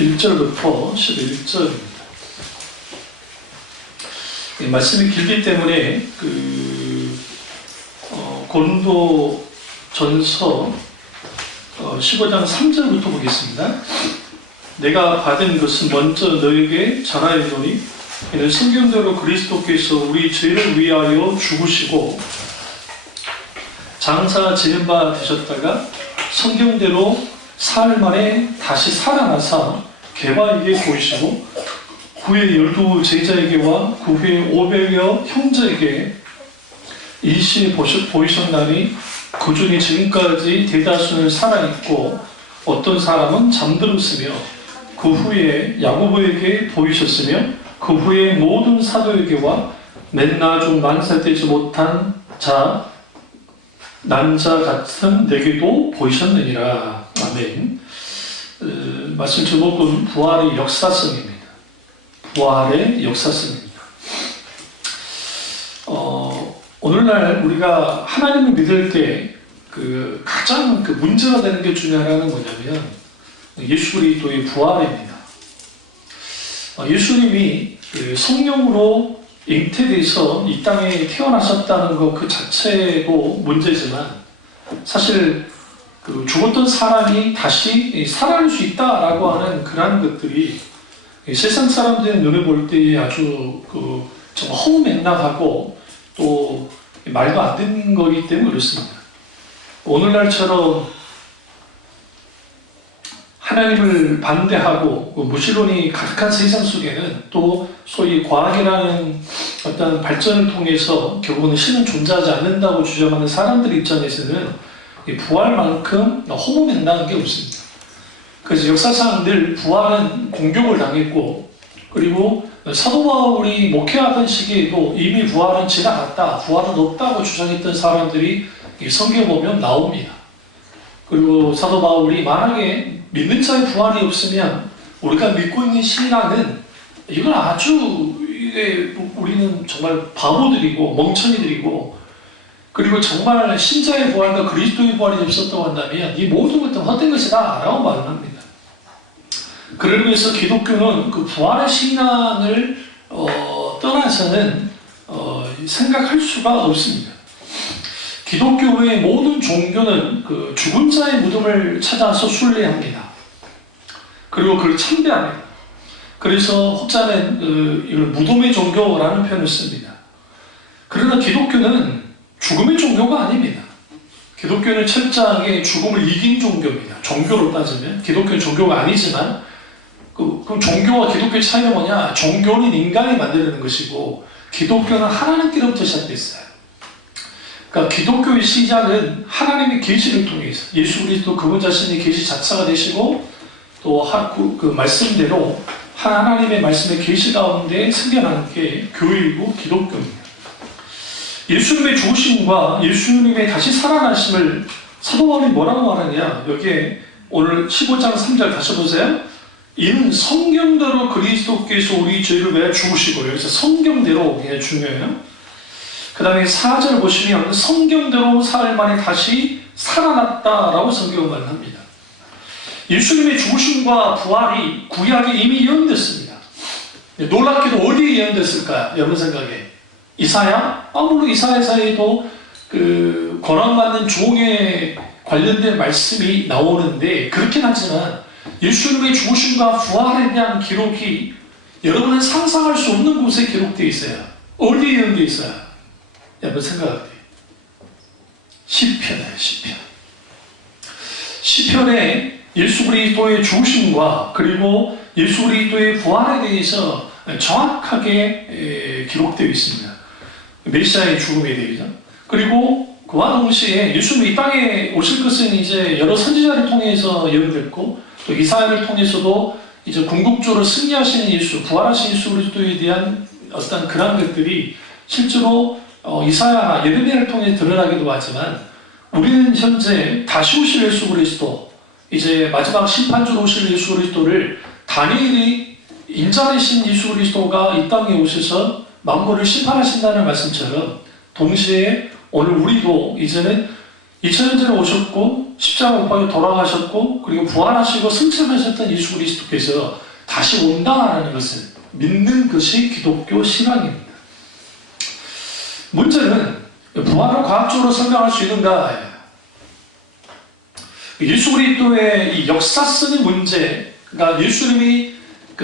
1절부터 11절입니다. 말씀이 길기 때문에 고린도 전서 15장 3절부터 보겠습니다. 내가 받은 것은 먼저 너에게 전하였노니 이는 성경대로 그리스도께서 우리 죄를 위하여 죽으시고 장사 지는 바 되셨다가 성경대로 사흘 만에 다시 살아나사 게바에게 보이시고 그 후에 12 제자에게와 그 후에 500여 형제에게 일시에 보이셨나니 그 중에 지금까지 대다수는 살아있고 어떤 사람은 잠들었으며 그 후에 야고보에게 보이셨으며 그 후에 모든 사도에게와 맨나 중 만살되지 못한 난자 같은 내게도 보이셨느니라. 아멘. 말씀 제목은 부활의 역사성입니다. 부활의 역사성입니다. 오늘날 우리가 하나님을 믿을 때 가장 문제가 되는 게 중에 하나는 뭐냐면 예수 그리스도의 부활입니다. 예수님이 성령으로 잉태돼서 이 땅에 태어나셨다는 것 그 자체도 문제지만 사실 죽었던 사람이 다시 살아날 수 있다라고 하는 그러한 것들이 세상 사람들의 눈에 볼 때에 아주 정말 허무맹랑하고 또 말도 안 되는 거기 때문에 그렇습니다. 오늘날처럼 하나님을 반대하고 무신론이 가득한 세상 속에는 또 소위 과학이라는 어떤 발전을 통해서 결국은 신은 존재하지 않는다고 주장하는 사람들 입장에서는 부활만큼 허무맹랑한 게 없습니다. 그래서 역사상 늘 부활은 공격을 당했고 그리고 사도 바울이 목회하던 시기에도 이미 부활은 지나갔다, 부활은 없다고 주장했던 사람들이 성경에 보면 나옵니다. 그리고 사도 바울이 만약에 믿는 자의 부활이 없으면 우리가 믿고 있는 신앙은 이건 아주 우리는 정말 바보들이고 멍청이들이고 그리고 정말 신자의 부활과 그리스도의 부활이 없었다고 한다면 이 모든 것은 헛된 것이다 라고 말을 합니다. 그러기 위해서 기독교는 그 부활의 신앙을 떠나서는 생각할 수가 없습니다. 기독교의 모든 종교는 죽은 자의 무덤을 찾아서 순례합니다. 그리고 그걸 참배합니다. 그래서 혹자는 이걸 무덤의 종교라는 표현을 씁니다. 그러나 기독교는 죽음의 종교가 아닙니다. 기독교는 철저하게 죽음을 이긴 종교입니다. 종교로 따지면 기독교는 종교가 아니지만 그럼 종교와 기독교의 차이는 뭐냐? 종교는 인간이 만들어내는 것이고 기독교는 하나님께로부터 시작됐어요. 그러니까 기독교의 시작은 하나님의 계시를 통해서 예수 그리스도 그분 자신이 계시 자체가 되시고 또 그 말씀대로 하나님의 말씀의 계시 가운데 생겨난 게 교회이고 기독교입니다. 예수님의 죽으심과 예수님의 다시 살아나심을 사도 바울이 뭐라고 말하냐? 여기에 오늘 15장 3절 다시 보세요. 이는 성경대로 그리스도께서 우리 죄를 위하여 죽으시고 여기서 성경대로 굉장히 중요해요. 그 다음에 4절 보시면 성경대로 사흘 만에 다시 살아났다라고 성경은 말합니다. 예수님의 죽으심과 부활이 구약에 이미 예언됐습니다. 놀랍게도 어디에 예언됐을까요? 여러분 생각에 이사야? 물론 이사야에도 권한받는 종에 관련된 말씀이 나오는데 그렇긴 하지만 예수님의 죽으심과 부활에 대한 기록이 여러분은 상상할 수 없는 곳에 기록되어 있어요. 어디에 예언되어 있어요? 여러분 생각할 때 시편이에요. 시편에 예수 그리스도의 죽으심과 그리고 예수 그리스도의 부활에 대해서 정확하게 기록되어 있습니다. 메시아의 죽음에 대해서. 그리고 그와 동시에 예수님이 이 땅에 오실 것은 이제 여러 선지자를 통해서 예언됐고 또 이사야를 통해서도 이제 궁극적으로 승리하시는 예수, 부활하신 예수 그리스도에 대한 어떤 그런 것들이 실제로 이사야, 예레미야를 통해 드러나기도 하지만 우리는 현재 다시 오실 예수 그리스도, 이제 마지막 심판주로 오실 예수 그리스도를 다니엘이 인자되신 예수 그리스도가 이 땅에 오셔서 만물을 심판하신다는 말씀처럼 동시에 오늘 우리도 이제는 2000년 전에 오셨고 십자가 못 박혀 돌아가셨고 그리고 부활하시고 승천하셨던 예수 그리스도께서 다시 온다라는 것을 믿는 것이 기독교 신앙입니다. 문제는 부활을 과학적으로 설명할 수 있는가? 예수 그리스도의 이 역사성의 문제가 예수님이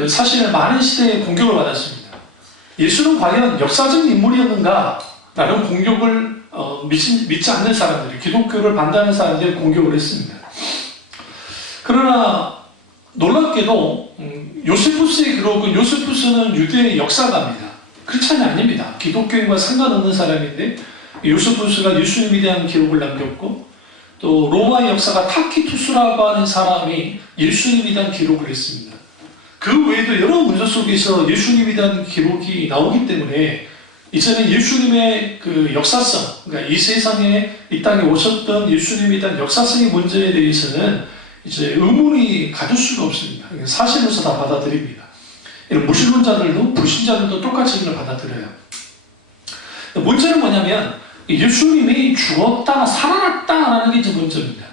사실 많은 시대에 공격을 받았습니다. 예수는 과연 역사적인 인물이었는가? 라는 공격을 믿지 않는 사람들이, 기독교를 반대하는 사람들이 공격을 했습니다. 그러나 놀랍게도 요세푸스의 기록은, 요세푸스는 유대의 역사가입니다. 크리스찬이 아닙니다. 기독교인과 상관없는 사람인데 요세푸스가 예수님에 대한 기록을 남겼고, 또 로마의 역사가 타키투스라고 하는 사람이 예수님에 대한 기록을 했습니다. 그 외에도 여러 문서 속에서 예수님에 대한 기록이 나오기 때문에 이제는 예수님의 그 역사성, 그러니까 이 세상에, 이 땅에 오셨던 예수님에 대한 역사성의 문제에 대해서는 이제 의문이 가질 수가 없습니다. 사실로서 다 받아들입니다. 이런 무신론자들도 불신자들도 똑같이 이걸 받아들여요. 문제는 뭐냐면 예수님이 죽었다 살아났다라는 게 이제 문제입니다.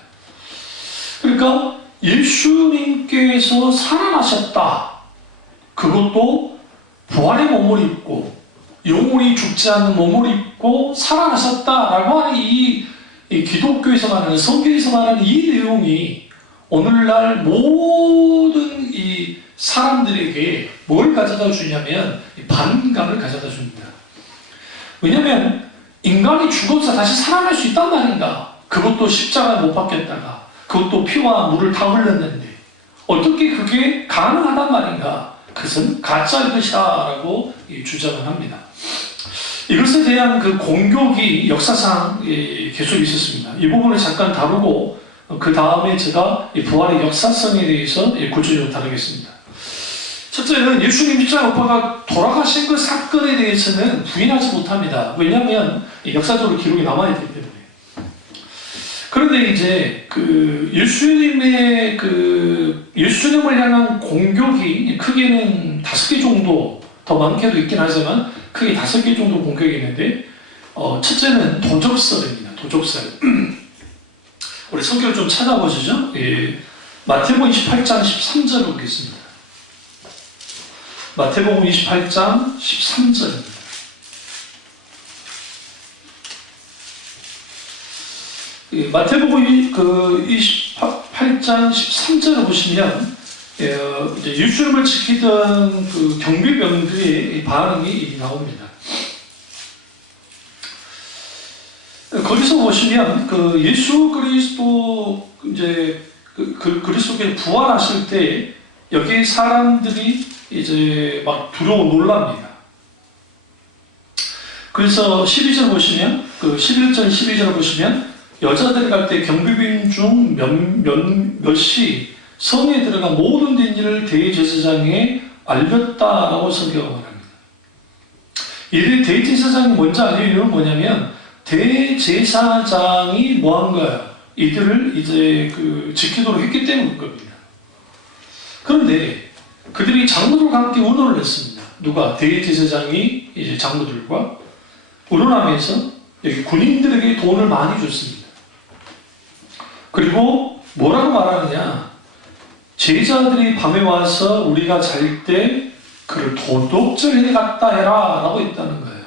그러니까 예수님께서 살아나셨다. 그것도 부활의 몸을 입고 영원히 죽지 않는 몸을 입고 살아나셨다라고 하는 이 기독교에서 말하는, 성경에서 말하는 이 내용이 오늘날 모든 이 사람들에게 뭘 가져다 주냐면 반감을 가져다 줍니다. 왜냐하면 인간이 죽어서 다시 살아날 수 있단 말인가? 그것도 십자가에 못 박혔다가, 그것도 피와 물을 다 흘렸는데 어떻게 그게 가능하단 말인가? 그것은 가짜일 것이다 라고 주장을 합니다. 이것에 대한 그 공격이 역사상 계속 있었습니다. 이 부분을 잠깐 다루고 그 다음에 제가 부활의 역사성에 대해서 구체적으로 다루겠습니다. 첫째는 예수님 십자가 못 박아 돌아가신 그 사건에 대해서는 부인하지 못합니다. 왜냐하면 역사적으로 기록이 남아있기 때문에. 그런데 이제 예수님을 향한 공격이 크게는 5개 정도, 더 많게도 있긴 하지만 크게 5개 정도 공격이 있는데, 첫째는 도적설입니다. 도적설. 우리 성경을 좀 찾아보시죠. 예, 마태복음 28장 13절을 보겠습니다. 마태복음 28장 13절입니다. 마태복음 28장 13절을 보시면 이제 예수님을 지키던 그 경비병들의 반응이 나옵니다. 거기서 보시면 예수 그리스도 이제 그리스도께 부활하실 때 여기 사람들이 이제 막 두려워 놀랍니다. 그래서 12절 보시면 11절 12절을 보시면 여자들이 갈 때 경비병 중 몇이 성에 들어가 모든 된 일을 대제사장에 알렸다라고 성경을 말합니다. 이 대제사장이 뭔지 아는 이유는 뭐냐면 대제사장이 뭐 한 거야? 이들을 이제 지키도록 했기 때문인 겁니다. 그런데 그들이 장로들과 함께 운운을 했습니다. 누가? 대제사장이 이제 장로들과 운운하면서 여기 군인들에게 돈을 많이 줬습니다. 그리고 뭐라고 말하느냐? 제자들이 밤에 와서 우리가 잘 때 그를 도둑질해 갔다 해라 라고 했다는 거예요.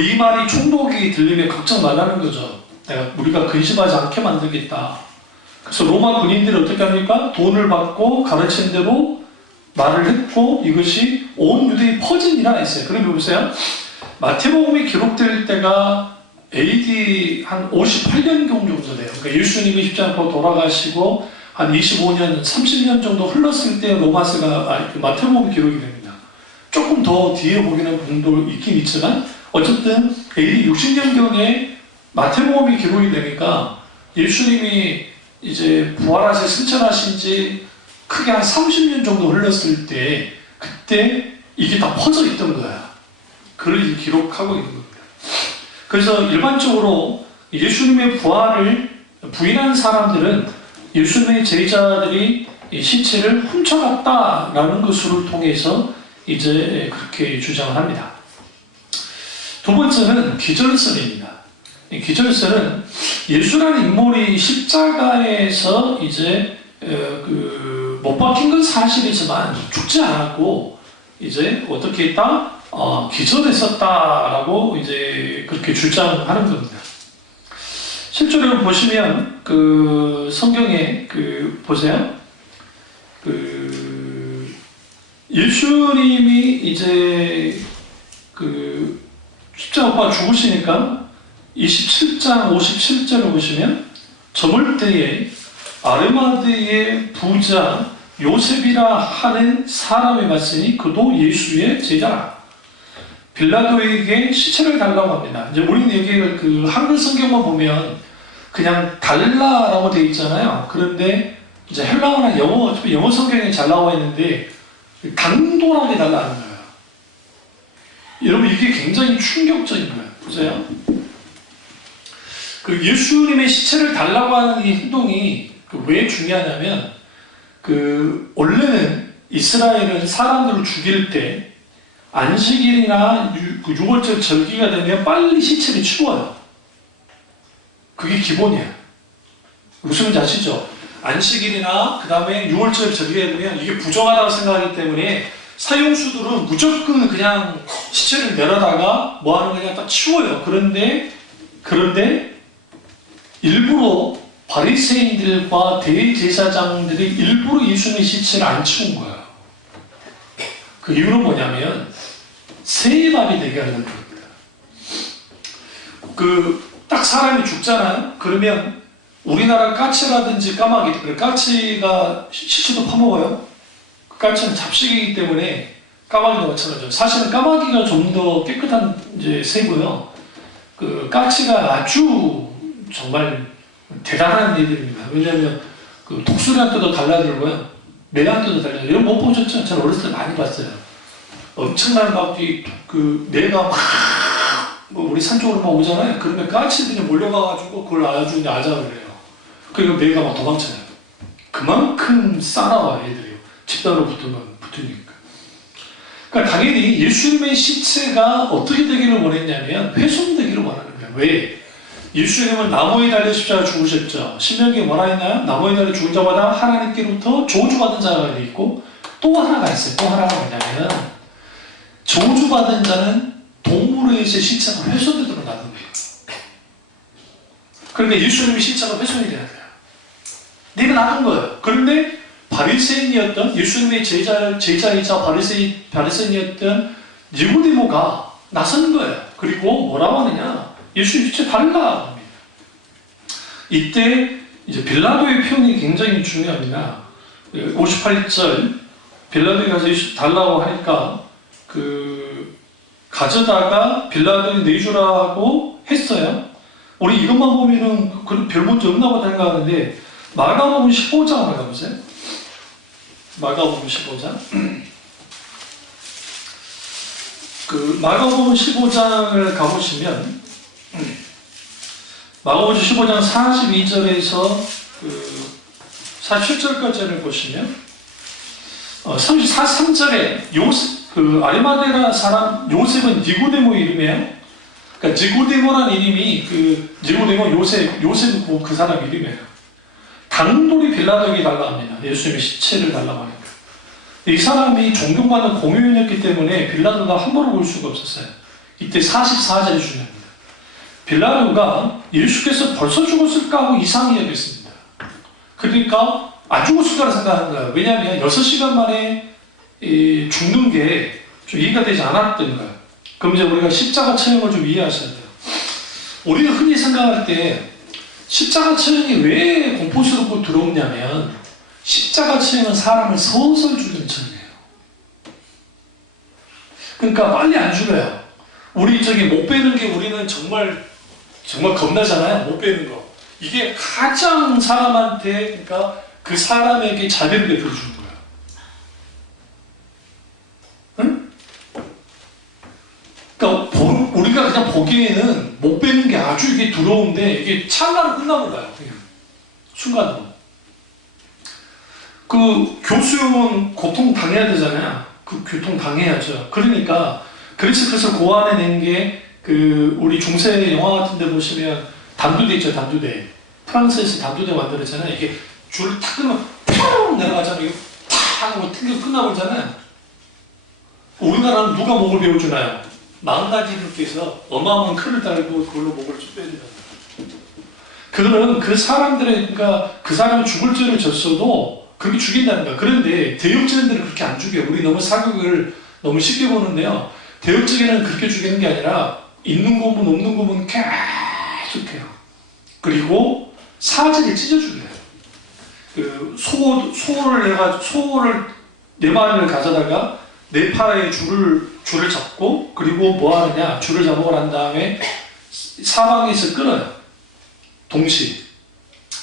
이 말이 총독이 들리면 걱정 말라는 거죠. 우리가 근심하지 않게 만들겠다. 그래서 로마 군인들이 어떻게 합니까? 돈을 받고 가르친 대로 말을 했고 이것이 온 유대에 퍼진 일화 했어요. 그럼 보세요. 마태복음이 기록될 때가 AD 한 58년경 정도 돼요. 그러니까 예수님이 십자가로 돌아가시고 한 25년, 30년 정도 흘렀을 때 로마서가 마태복음이 기록이 됩니다. 조금 더 뒤에 보기는 분도 있긴 있지만 어쨌든 AD 60년경에 마태복음이 기록이 되니까 예수님이 이제 부활하셔 승천하신 지 크게 한 30년 정도 흘렀을 때 그때 이게 다 퍼져 있던 거야. 그걸 기록하고 있는 겁니다. 그래서 일반적으로 예수님의 부활을 부인한 사람들은 예수님의 제자들이 시체를 훔쳐갔다라는 것을 통해서 이제 그렇게 주장을 합니다. 두 번째는 기절설입니다. 기절설은 예수라는 인물이 십자가에서 이제 못 박힌 건 사실이지만 죽지 않았고 이제 어떻게 했다? 기절했었다라고 이제 그렇게 주장하는 겁니다. 실제로 보시면 그 성경에 보세요. 예수님이 이제 십자가 죽으시니까 27장 57절을 보시면 저물 때에 아르마드의 부자 요셉이라 하는 사람이 왔으니 그도 예수의 제자라. 빌라도에게 시체를 달라고 합니다. 이제 우리는 여기 한글 성경만 보면 그냥 달라라고 되어 있잖아요. 그런데 이제 헬라어나 영어 성경에 잘 나와 있는데 당돌하게 달라는 거예요. 여러분 이게 굉장히 충격적인 거예요. 보세요. 예수님의 시체를 달라고 하는 이 행동이 왜 중요하냐면 원래는 이스라엘은 사람들을 죽일 때 안식일이나 6월절 절기가 되면 빨리 시체를 치워요. 그게 기본이에요. 무슨 말인지 아시죠? 안식일이나 그 다음에 6월절 절기가 되면 이게 부정하다고 생각하기 때문에 사형수들은 무조건 그냥 시체를 내려다가 뭐하는 거냐 딱 치워요. 그런데 일부러 바리새인들과 대제사장들이 일부러 예수님의 시체를 안 치운 거예요. 그 이유는 뭐냐면 세밥이 되게 하는 겁니다. 딱 사람이 죽잖아요. 그러면 우리나라 까치라든지 까마귀, 까치가 시체도 파먹어요. 까치는 잡식이기 때문에 까마귀도 마찬가지죠. 사실은 까마귀가 좀 더 깨끗한 이제 새고요. 까치가 아주 정말 대단한 애들입니다. 왜냐하면 독수리한테도 달라들고요. 매한테도 달라들고요. 이런 못 보셨죠? 저는 어렸을 때 많이 봤어요. 엄청난 매가 우리 산 쪽으로 오잖아요. 그러면 까치들이 몰려가가지고 그걸 아주 아작을 해요. 그리고 매가 막 도망쳐요. 그만큼 싸나와 애들이요. 집단으로 붙으니까. 그러니까 당연히 예수님의 시체가 어떻게 되기를 원했냐면 훼손되기를 원하는 거예요. 왜? 예수님은 나무에 달려 십자가 죽으셨죠. 신명기에 뭐라 했나요? 나무에 달려 죽은 자마다 하나님께로부터 저주받은 자가 있고 또 하나가 있어요. 또 하나가 뭐냐면 저주받은 자는 동물에 의해 시체가 훼손되도록 놔둔 거예요. 그러니까 예수님의 시체가 훼손이 돼야 돼요. 내가 놔둔 거예요. 그런데 바리새인이었던 예수님의 제자이자 바리새인이었던 니고데모가 나선 거예요. 그리고 뭐라고 하느냐? 예수님 시체 달라 합니다. 이때 이제 빌라도의 표현이 굉장히 중요합니다. 58절 빌라도에 가서 예수 달라고 하니까 가져다가 빌라도에 내주라고 했어요. 우리 이것만 보면은 별 문제 없나 보다 생각하는데 마가복음 15장을 가보세요. 마가복음 15장. 마가복음 15장을 가보시면 마가복음 15장 42절에서 47절까지를 보시면 33절에 아리마데라 사람 요셉은 니고데모 이름이에요. 그러니까 니고데모라는 이름이 니고데모 요셉은 그 사람 이름이에요. 당돌이 빌라도에게 달라 합니다. 예수님의 시체를 달라고 하니까. 이 사람이 존경받는 공효인이었기 때문에 빌라도가 함부로 볼 수가 없었어요. 이때 44절이 중요합니다. 빌라도가 예수께서 벌써 죽었을까 하고 이상히 여겼습니다. 그러니까 안 죽었을 거라 생각하는 거예요. 왜냐하면 6시간 만에 죽는 게 좀 이해가 되지 않았던 거예요. 그럼 이제 우리가 십자가 처형을 좀 이해하셔야 돼요. 우리가 흔히 생각할 때 십자가 처형이 왜 공포스럽고 두렵냐면 십자가 처형은 사람을 서서히 죽이는 처형이에요. 그러니까 빨리 안 죽여요. 우리 못 빼는 게 우리는 정말 겁나잖아요. 못 빼는 거. 이게 가장 사람한테 그러니까 그 사람에게 자비를 베풀어 주는 거예요. 응? 그러니까 우리가 그냥 보기에는 못 빼는 게 아주 이게 두려운데 이게 찰나로 끝나는 거예요. 그냥 순간으로. 교수형은 고통 당해야 되잖아요. 교통 당해야죠. 그러니까 그래서 고안해낸 게 우리 중세 영화 같은 데 보시면 단두대 있죠, 단두대. 프랑스에서 단두대 만들었잖아요. 이게 줄을 탁 끄면 뿅 내려가잖아요. 이거 탁 하고 튕겨 끝나버리잖아요. 우리나라는 누가 목을 베어주나요? 망가지님께서 어마어마한 칼을 달고 그걸로 목을 쭉 빼준다. 그거는 그 사람들의, 그러니까 그 사람이 죽을 죄를 졌어도 그렇게 죽인다는 거야. 그런데 대역죄인들은 그렇게 안 죽여요. 우리 너무 사극을 너무 쉽게 보는데요. 대역죄인은 그렇게 죽이는 게 아니라 있는 고문 없는 고문 계속해요. 그리고 사지를 찢어 죽여요. 그 소를 네 마리를 가져다가 네 팔에 줄을 잡고, 그리고 뭐 하느냐, 줄을 잡고 난 다음에 사방에서 끊어요. 동시에.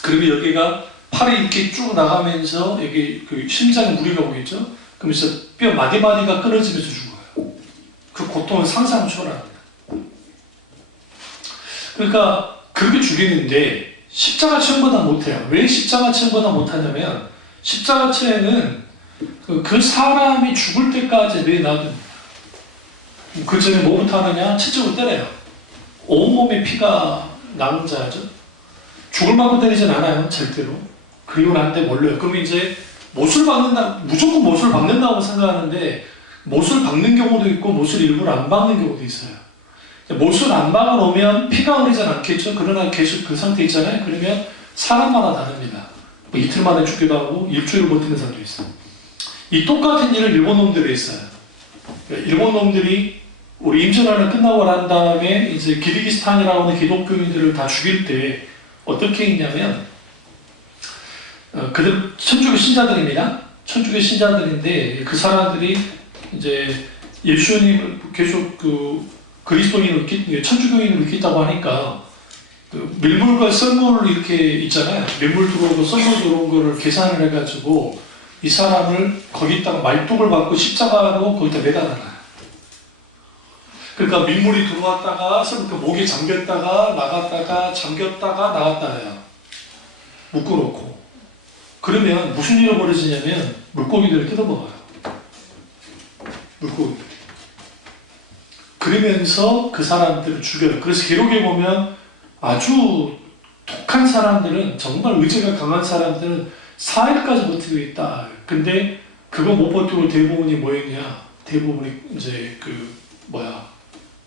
그리고 여기가 팔이 이렇게 쭉 나가면서 여기 그 심장에 무리가 오겠죠? 그러면서 뼈 마디마디가 끊어지면서 죽어요. 그 고통을 상상 초월합니다. 그러니까 그렇게 죽이는데 십자가처형보다 못해요. 왜 십자가처형보다 못하냐면 십자가처형은 그 사람이 죽을 때까지 매놔둔, 그 전에 뭐부터 하느냐? 채찍으로 때려요. 온몸에 피가 나는 자죠. 죽을 만큼 때리진 않아요, 절대로. 그리고 나한테 몰려요. 그러면 이제 못을 박는다, 무조건 못을 박는다고 생각하는데 못을 박는 경우도 있고 못을 일부러 안 박는 경우도 있어요. 못을 안 박아 놓으면 피가 흐르진 않겠죠. 그러나 계속 그 상태 있잖아요. 그러면 사람마다 다릅니다. 뭐 이틀 만에 죽기도 하고 일주일 버티는 사람도 있어요. 이 똑같은 일을 일본 놈들이 했어요. 일본 놈들이 우리 임진왜란 끝나고 난 다음에 이제 기르기스탄이라고 하는 기독교인들을 다 죽일 때 어떻게 했냐면, 그들 천주교 신자들입니다. 천주교 신자들인데 그 사람들이 이제 예수님을 계속 그리스도인을 천주교인을 믿겠다고 하니까 밀물과 썰물 이렇게 있잖아요. 밀물 들어오고 썰물 들어온 거를 계산을 해가지고 이 사람을 거기다가 말뚝을 받고 십자가로 거기다 매달아놔요. 그러니까 민물이 들어왔다가 목에 잠겼다가 나갔다가 잠겼다가 나갔다 해요. 묶어놓고. 그러면 무슨 일이 벌어지냐면 물고기들을 뜯어먹어요. 물고기들. 그러면서 그 사람들을 죽여요. 그래서 기록에 보면 아주 독한 사람들은, 정말 의지가 강한 사람들은 4일까지 버티고 있다. 근데 그거 못 버티고 대부분이 뭐였냐? 대부분이 이제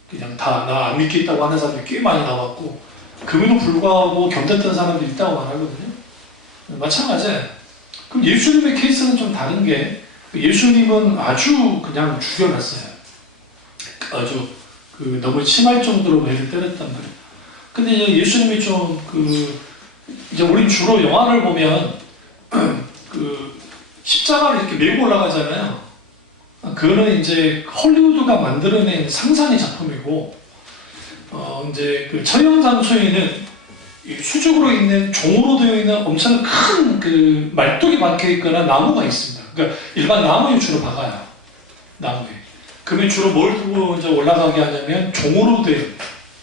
그냥 다 나 안 믿겠다고 하는 사람들이 꽤 많이 나왔고, 그럼에도 불구하고 견뎠던 사람들이 있다고 말하거든요. 마찬가지예요. 그럼 예수님의 케이스는 좀 다른 게, 예수님은 아주 그냥 죽여놨어요. 아주 너무 심할 정도로 매를 때렸단 말이에요. 근데 이제 예수님이 좀 이제 우리 주로 영화를 보면 십자가를 이렇게 메고 올라가잖아요. 그거는 이제 헐리우드가 만들어낸 상상의 작품이고, 이제 그 처형장소에는 수직으로 있는 종으로 되어 있는 엄청 큰 말뚝이 박혀 있거나 나무가 있습니다. 그러니까 일반 나무에 주로 박아요. 나무에. 그러면 주로 뭘 두고 이제 올라가게 하냐면 종으로 된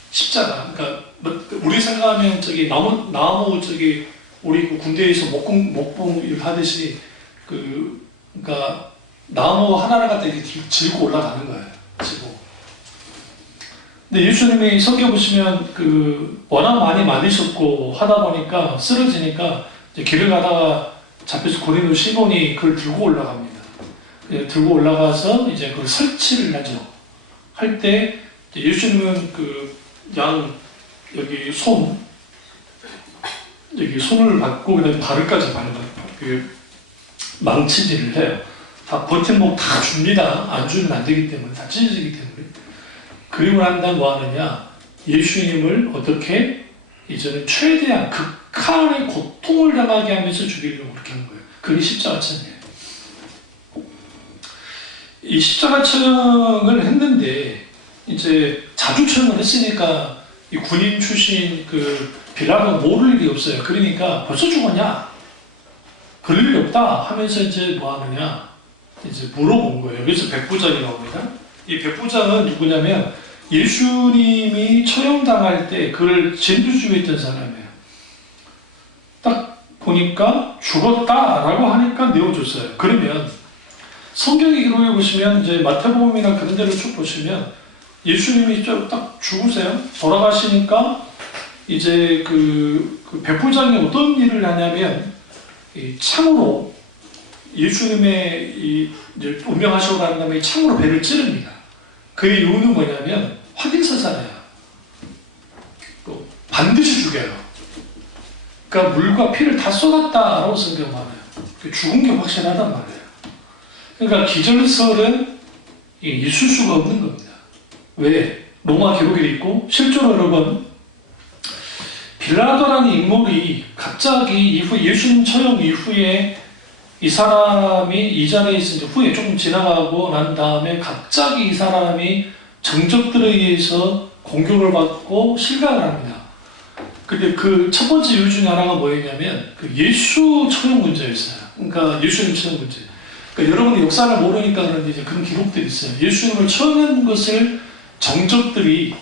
십자가. 그러니까 우리 생각하면 나무 우리 군대에서 목봉 일 하듯이 그러니까 나무 하나를 갖다 이렇게 들고 올라가는 거예요. 지고. 근데 예수님이 성경 보시면 워낙 많이 맞으셨고 하다 보니까 쓰러지니까 이제 길을 가다가 잡혀서 고린도 시몬이 그걸 들고 올라갑니다. 들고 올라가서 이제 그걸 설치를 하죠. 할 때 예수님은 여기 손을 받고 그다음에 발을까지 밟아요. 망치질을 해요. 다 버팀목 다 줍니다. 안 주면 안 되기 때문에, 다 찢어지기 때문에. 그리고 난 다음 뭐 하느냐? 예수님을 어떻게 이제는 최대한 극한의 고통을 당하게 하면서 죽이려고 그렇게 하는 거예요. 그게 십자가처형이에요. 이 십자가처형을 했는데 이제 자주 처형을 했으니까 이 군인 출신 빌라도가 모를 일이 없어요. 그러니까 벌써 죽었냐? 그럴 일이 없다 하면서 이제 뭐 하느냐? 이제 물어본 거예요. 여기서 백부장이 나옵니다. 이 백부장은 누구냐면 예수님이 처형당할 때 그걸 진두지휘했던 사람이에요. 딱 보니까 죽었다라고 하니까 내어줬어요. 그러면 성경의 기록에 보시면 이제 마태복음이나 그런 데를 쭉 보시면 예수님이 딱 죽으세요. 돌아가시니까 이제 그 백부장이 어떤 일을 하냐면 이 창으로 예수님의 이제 운명하시고 난 다음에 창으로 배를 찌릅니다. 그 이유는 뭐냐면 확인서잖아요. 반드시 죽여요. 그러니까 물과 피를 다 쏟았다라고 성경말해요. 죽은 게 확실하단 말이에요. 그러니까 기절설은 있을 수가 없는 겁니다. 왜? 로마 기록에 있고 실제로 여러분 빌라도라는 인물이 갑자기 예수님 처형 이후에 이 사람이 이 자리에 있은 후에 조금 지나가고 난 다음에 갑자기 이 사람이 정적들에 의해서 공격을 받고 실각을 합니다. 근데 그 첫 번째 이유 중에 하나가 뭐였냐면 그 예수 처형 문제였어요. 그러니까 예수님 처형 문제. 그러니까 여러분이 역사를 모르니까 그런데 이제 그런 기록들이 있어요. 예수님을 처형한 것을 정적들이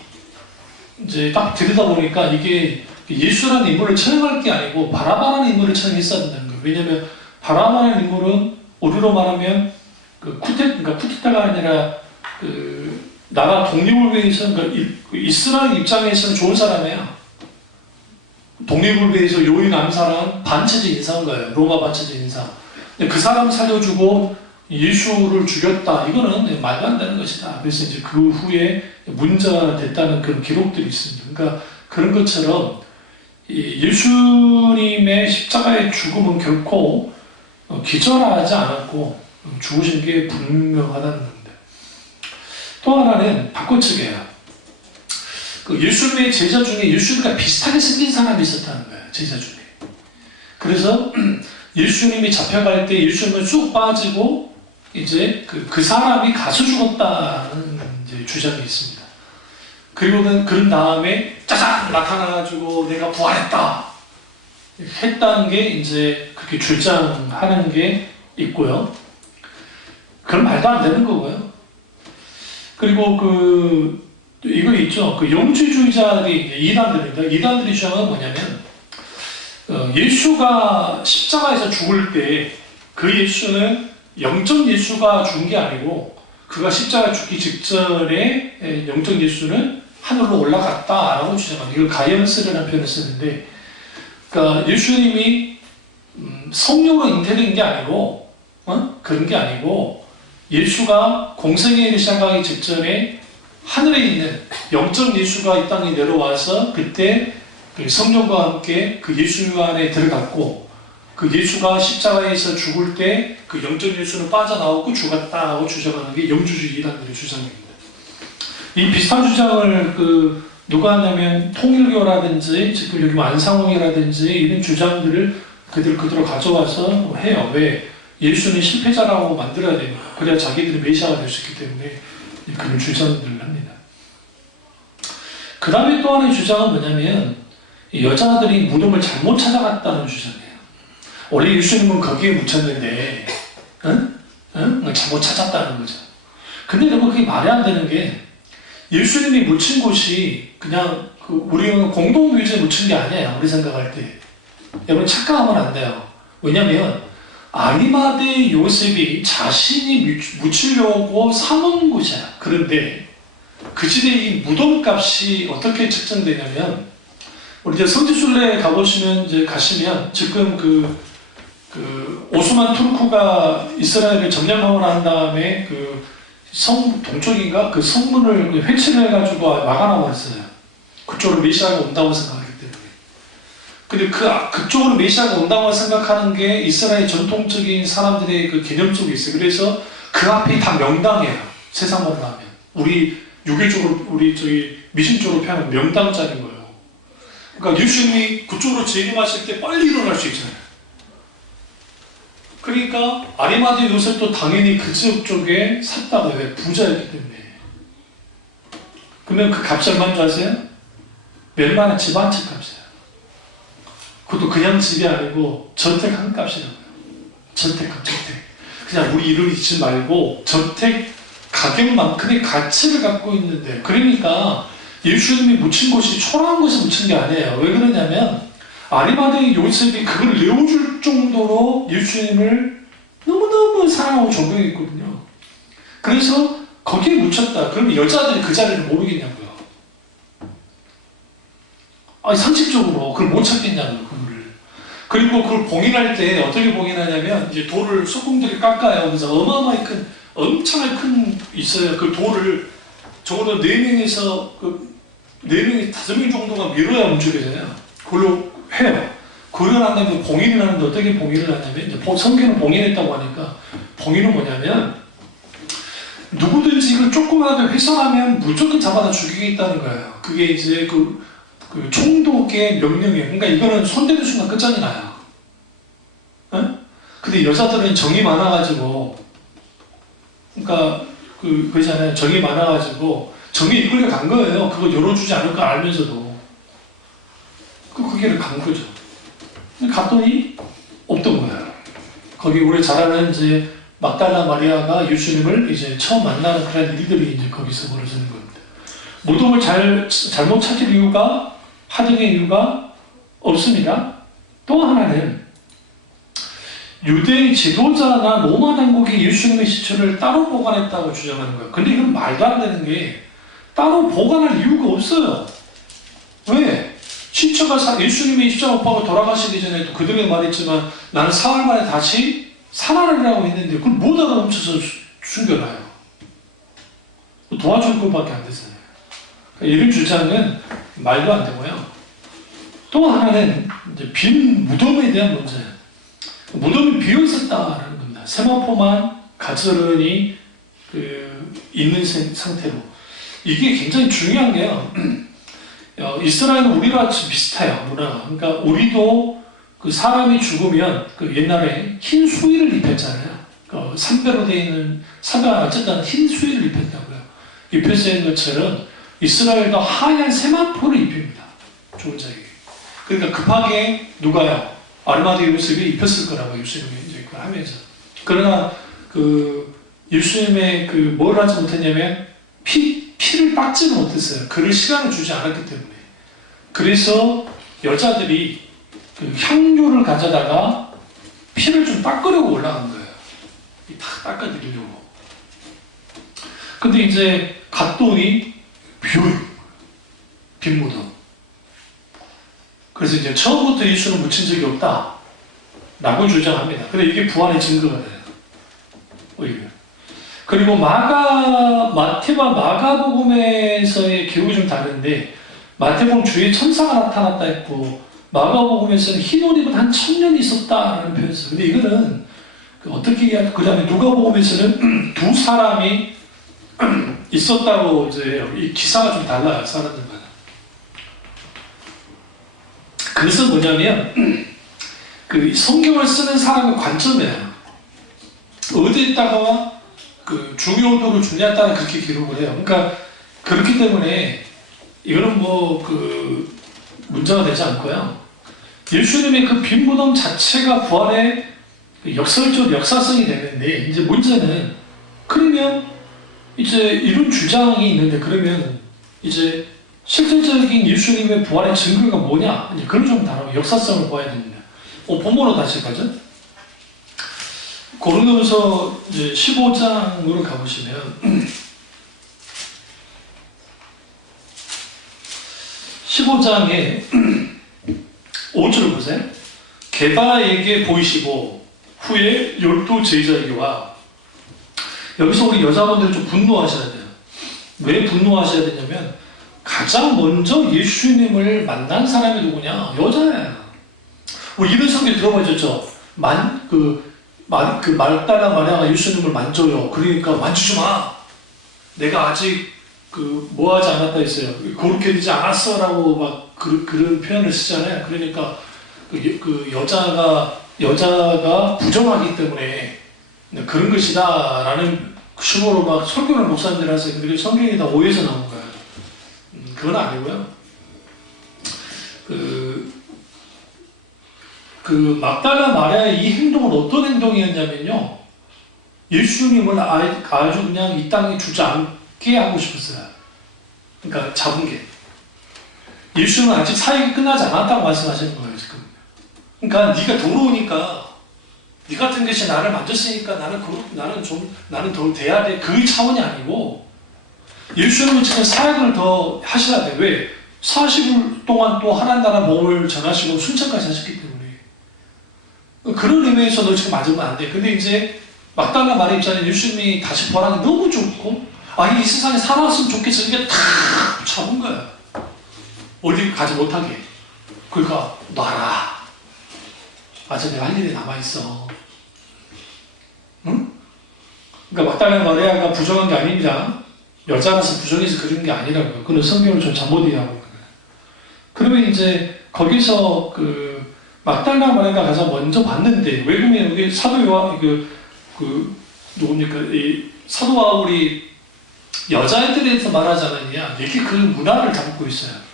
이제 딱 들여다보니까 이게 예수라는 인물을 처형할 게 아니고 바라바라는 인물을 처형했어야 된다는 거예요. 왜냐하면 바라바라는 인물은 우리로 말하면 그러니까 쿠데타가 아니라 그 나라 독립을 위해서 그러니까 이스라엘 입장에서는 좋은 사람이에요. 독립을 위해서 요인 암살한 반체제 인사인 거예요. 로마 반체제 인사. 근데 그 사람 살려주고 예수를 죽였다. 이거는 말도 안 되는 것이다. 그래서 이제 그 후에 문제가 됐다는 그런 기록들이 있습니다. 그러니까 그런 것처럼 예수님의 십자가의 죽음은 결코 기절하지 않았고 죽으신 게 분명하다는 겁니다. 또 하나는 바꿔치기예요. 그 예수님의 제자 중에 예수님과 비슷하게 생긴 사람이 있었다는 거예요. 제자 중에. 그래서 예수님이 잡혀갈 때 예수님은 쑥 빠지고 이제 그 사람이 가서 죽었다는 이제 주장이 있습니다. 그리고 그런 다음에 짜잔 나타나가지고 내가 부활했다 했다는 게 이제 그렇게 주장하는 게 있고요. 그건 말도 안 되는 거고요. 그리고 이거 있죠. 그 영주주의자들이 이단들입니다. 이단들의 주장은 뭐냐면 예수가 십자가에서 죽을 때 그 예수는 영적 예수가 죽은 게 아니고 그가 십자가 죽기 직전에 영적 예수는 하늘로 올라갔다라고 주장합니다. 이걸 가이언스라는 표현을 쓰는데, 그러니까 예수님이 성령으로 잉태된 게 아니고 그런 게 아니고 예수가 공생애를 시작하기 직전에 하늘에 있는 영적 예수가 이 땅에 내려와서 그때 그 성령과 함께 그 예수 안에 들어갔고 그 예수가 십자가에서 죽을 때 그 영적 예수는 빠져나오고 죽었다고 주장하는 게 영주주의 이단들의 주장입니다. 이 비슷한 주장을 누가 하냐면 통일교라든지 지금 여기 안상홍이라든지 이런 주장들을 그대로 가져와서 해요. 왜? 예수는 실패자라고 만들어야 되니까. 그래야 자기들이 메시아가 될 수 있기 때문에 그런 주장들을 합니다. 그 다음에 또 하나의 주장은 뭐냐면 여자들이 무덤을 잘못 찾아갔다는 주장이에요. 원래 예수님은 거기에 묻혔는데 잘못 찾았다는 거죠. 근데 여러분 그게 말이 안 되는 게 예수님이 묻힌 곳이 그냥 우리는 공동묘지에 묻힌 게 아니에요. 우리 생각할 때. 여러분 착각하면 안 돼요. 왜냐면 아리마대 요셉이 자신이 묻히려고 사놓은 곳이야. 그런데 그 시대에 이 무덤값이 어떻게 책정되냐면 우리 이제 성지순례 가보시면 이제 가시면 지금 오스만 투르크가 이스라엘을 점령하고 난 다음에 성 동쪽인가 그 성문을 회치를 해가지고 막아놔 있어요. 그쪽으로 메시아가 온다고 생각하기 때문에. 근데 그쪽으로 메시아가 온다고 생각하는 게 이스라엘 전통적인 사람들의 그 개념 속에 있어요. 그래서 그 앞이 다 명당이에요. 세상으로 하면 우리 유교적으로 우리 미신적으로 표현하면 명당짜리인 거예요. 그러니까 예수님이 그쪽으로 재림하실 때 빨리 일어날 수 있잖아요. 그러니까 아리마대 요셉도 당연히 그 지역 쪽에 샀다고 해요. 부자였기 때문에. 그러면 그 값이 얼마인 줄 아세요? 멸망한 집 한 채 값이에요. 그것도 그냥 집이 아니고 전택 한 값이라고요. 전택. 그냥 우리 이름 잊지 말고 전택 가격만큼의 가치를 갖고 있는데, 그러니까 예수님이 묻힌 곳이 초라한 곳에 묻힌 게 아니에요. 왜 그러냐면 아리마대 요셉이 그걸 내어줄 정도로 예수님을 너무너무 사랑하고 존경했거든요. 그래서 거기에 묻혔다. 그러면 여자들이 그 자리를 모르겠냐고요. 아니, 상식적으로 그걸 못 찾겠냐고요, 그물을. 그리고 그걸 봉인할 때 어떻게 봉인하냐면, 이제 돌을 소공들이 깎아요. 그래서 어마어마하게 큰, 엄청나게 큰, 있어요. 그 돌을 적어도 4명에서, 4명이 5명 정도가 밀어야 움직여져요. 그걸로 해요. 그걸 한 다음에 봉인을 하는데 어떻게 봉인을 하냐면, 이제 성경은 봉인했다고 하니까, 봉인은 뭐냐면, 누구든지 이걸 조금이라도 훼손하면 무조건 잡아다 죽이겠다는 거예요. 그게 이제 그 총독의 명령이에요. 그러니까 이거는 손대는 순간 끝장이 나요. 에? 근데 여자들은 정이 많아가지고, 그러니까 그잖아요. 정이 많아가지고 정에 이끌려 간 거예요. 그거 열어주지 않을 거 알면서도 그 길을 간 거죠. 근데 갔더니 없던 거예요. 거기 우리 잘 아는 이제 막달라 마리아가 예수님을 이제 처음 만나는 그런 일들이 이제 거기서 벌어지는 겁니다. 무덤을 잘못 찾을 이유가, 하등의 이유가 없습니다. 또 하나는 유대 지도자나 로마 당국이 예수님의 시체를 따로 보관했다고 주장하는 거예요. 근데 이건 말도 안 되는 게, 따로 보관할 이유가 없어요. 왜? 시체가 예수님이 십자가에 돌아가시기 전에도 그들에게 말했지만 나는 사흘 만에 다시 살아나리라고 했는데 그걸 못 알아멈춰서 숨겨놔요. 도와줄 것밖에 안 되잖아요. 이런 주장은 말도 안 되고요. 또 하나는 이제 빈 무덤에 대한 문제예요. 무덤이 비어 있었다라는 겁니다. 세마포만 가지런히 있는 상태로. 이게 굉장히 중요한 게요. 이스라엘은 우리가 비슷해요, 문화가. 그러니까 우리도 그 사람이 죽으면 그 옛날에 흰 수의를 입혔잖아요. 삼배로 되어 있는, 삼배가 어쨌든 흰 수의를 입혔다고요. 입혀져 있는 것처럼 이스라엘도 하얀 세마포를 입힙니다. 죽은 자에게. 그러니까 급하게 누가요? 아르마데우스에게 입혔을 거라고 예수님이 이제 그걸 하면서. 그러나 예수님의 뭘 하지 못했냐면 피를 닦지는 못했어요. 그럴 시간을 주지 않았기 때문에. 그래서 여자들이 향료를 가져다가 피를 좀 닦으려고 올라간 거예요. 다 닦아드리려고. 근데 이제 갔더니 빈 무덤. 그래서 이제 처음부터 예수는 묻힌 적이 없다 라고 주장합니다. 근데 이게 부활의 증거가 돼요. 오히려. 그리고 마태와 마가복음에서의 기록이 좀 다른데, 마태복음 주위에 천사가 나타났다 했고, 마가복음에서는 흰 옷 입은 한 청년이 있었다라는 표현이 있어요. 근데 이거는 어떻게 얘기할까? 그 다음에 누가복음에서는 두 사람이 있었다고 이제 이 기사가 좀 달라요, 사람들마다. 그래서 뭐냐면 성경을 쓰는 사람의 관점이에요. 어디에다가 중요도를 주냐에 따라 그렇게 기록을 해요. 그러니까 그렇기 때문에 이거는 문제가 되지 않고요. 예수님의 빈 무덤 자체가 부활의 역설적 역사성이 되는데, 이제 문제는 그러면 이제 이런 주장이 있는데, 그러면 이제 실질적인 예수님의 부활의 증거가 뭐냐? 이제 그걸 좀 다루고 역사성을 봐야 됩니다. 본문으로 다시 가죠. 고린도전서 이제 15장으로 가보시면 15장에 5절을 보세요. 게바에게 보이시고 후에 12 제자에게와. 여기서 우리 여자분들이 좀 분노하셔야 돼요. 왜 분노하셔야 되냐면, 가장 먼저 예수님을 만난 사람이 누구냐? 여자예요. 우리 이런 성경 들어보셨죠? 말달라 마리아가 예수님을 만져요. 그러니까 만지지 마. 내가 아직 뭐 하지 않았다 했어요. 그렇게 되지 않았어 라고 막 그런 표현을 쓰잖아요. 그러니까 여자가 부정하기 때문에 그런 것이다 라는 식으로 막 설교를 목사님들이 하세요. 근데 성경이 다 오해서 나온 거예요. 그건 아니고요. 막달라 마리아의 이 행동은 어떤 행동이었냐면요, 예수님을 아주 그냥 이 땅에 주지 않게 하고 싶었어요. 그러니까 잡은 게. 예수님은 아직 사역이 끝나지 않았다고 말씀하시는 거예요, 지금. 그러니까 네가 돌아오니까, 네 같은 것이 나를 만졌으니까 나는 더 돼야 돼. 그 차원이 아니고, 예수님은 지금 사역을 더 하셔야 돼. 왜? 40일 동안 또 하나님 나라 몸을 전하시고 순찰까지 하셨기 때문에 그런 의미에서 너 지금 맞으면 안 돼. 근데 이제 막달라 마리아 입장에 예수님이 다시 부활하는 게 너무 좋고 이 세상에 살아왔으면 좋겠어. 이게 다 잡은 거야. 어디 가지 못하게. 그러니까 놔라. 맞아, 내가 할 일이 남아있어. 응? 그러니까 막달라 마리아가 부정한 게 아닙니다. 여자라서 부정해서 그런 게 아니라고요. 그건 성경을 좀 잘못 이해하고 있는 거예요. 그러면 이제 거기서 그 막달라 마리아가 가서 먼저 봤는데 왜 그러면 여기 사도 요한 누굽니까? 이 사도 바울이 여자애들에 대해서 말하지 않았냐? 이렇게 그 문화를 담고 있어요.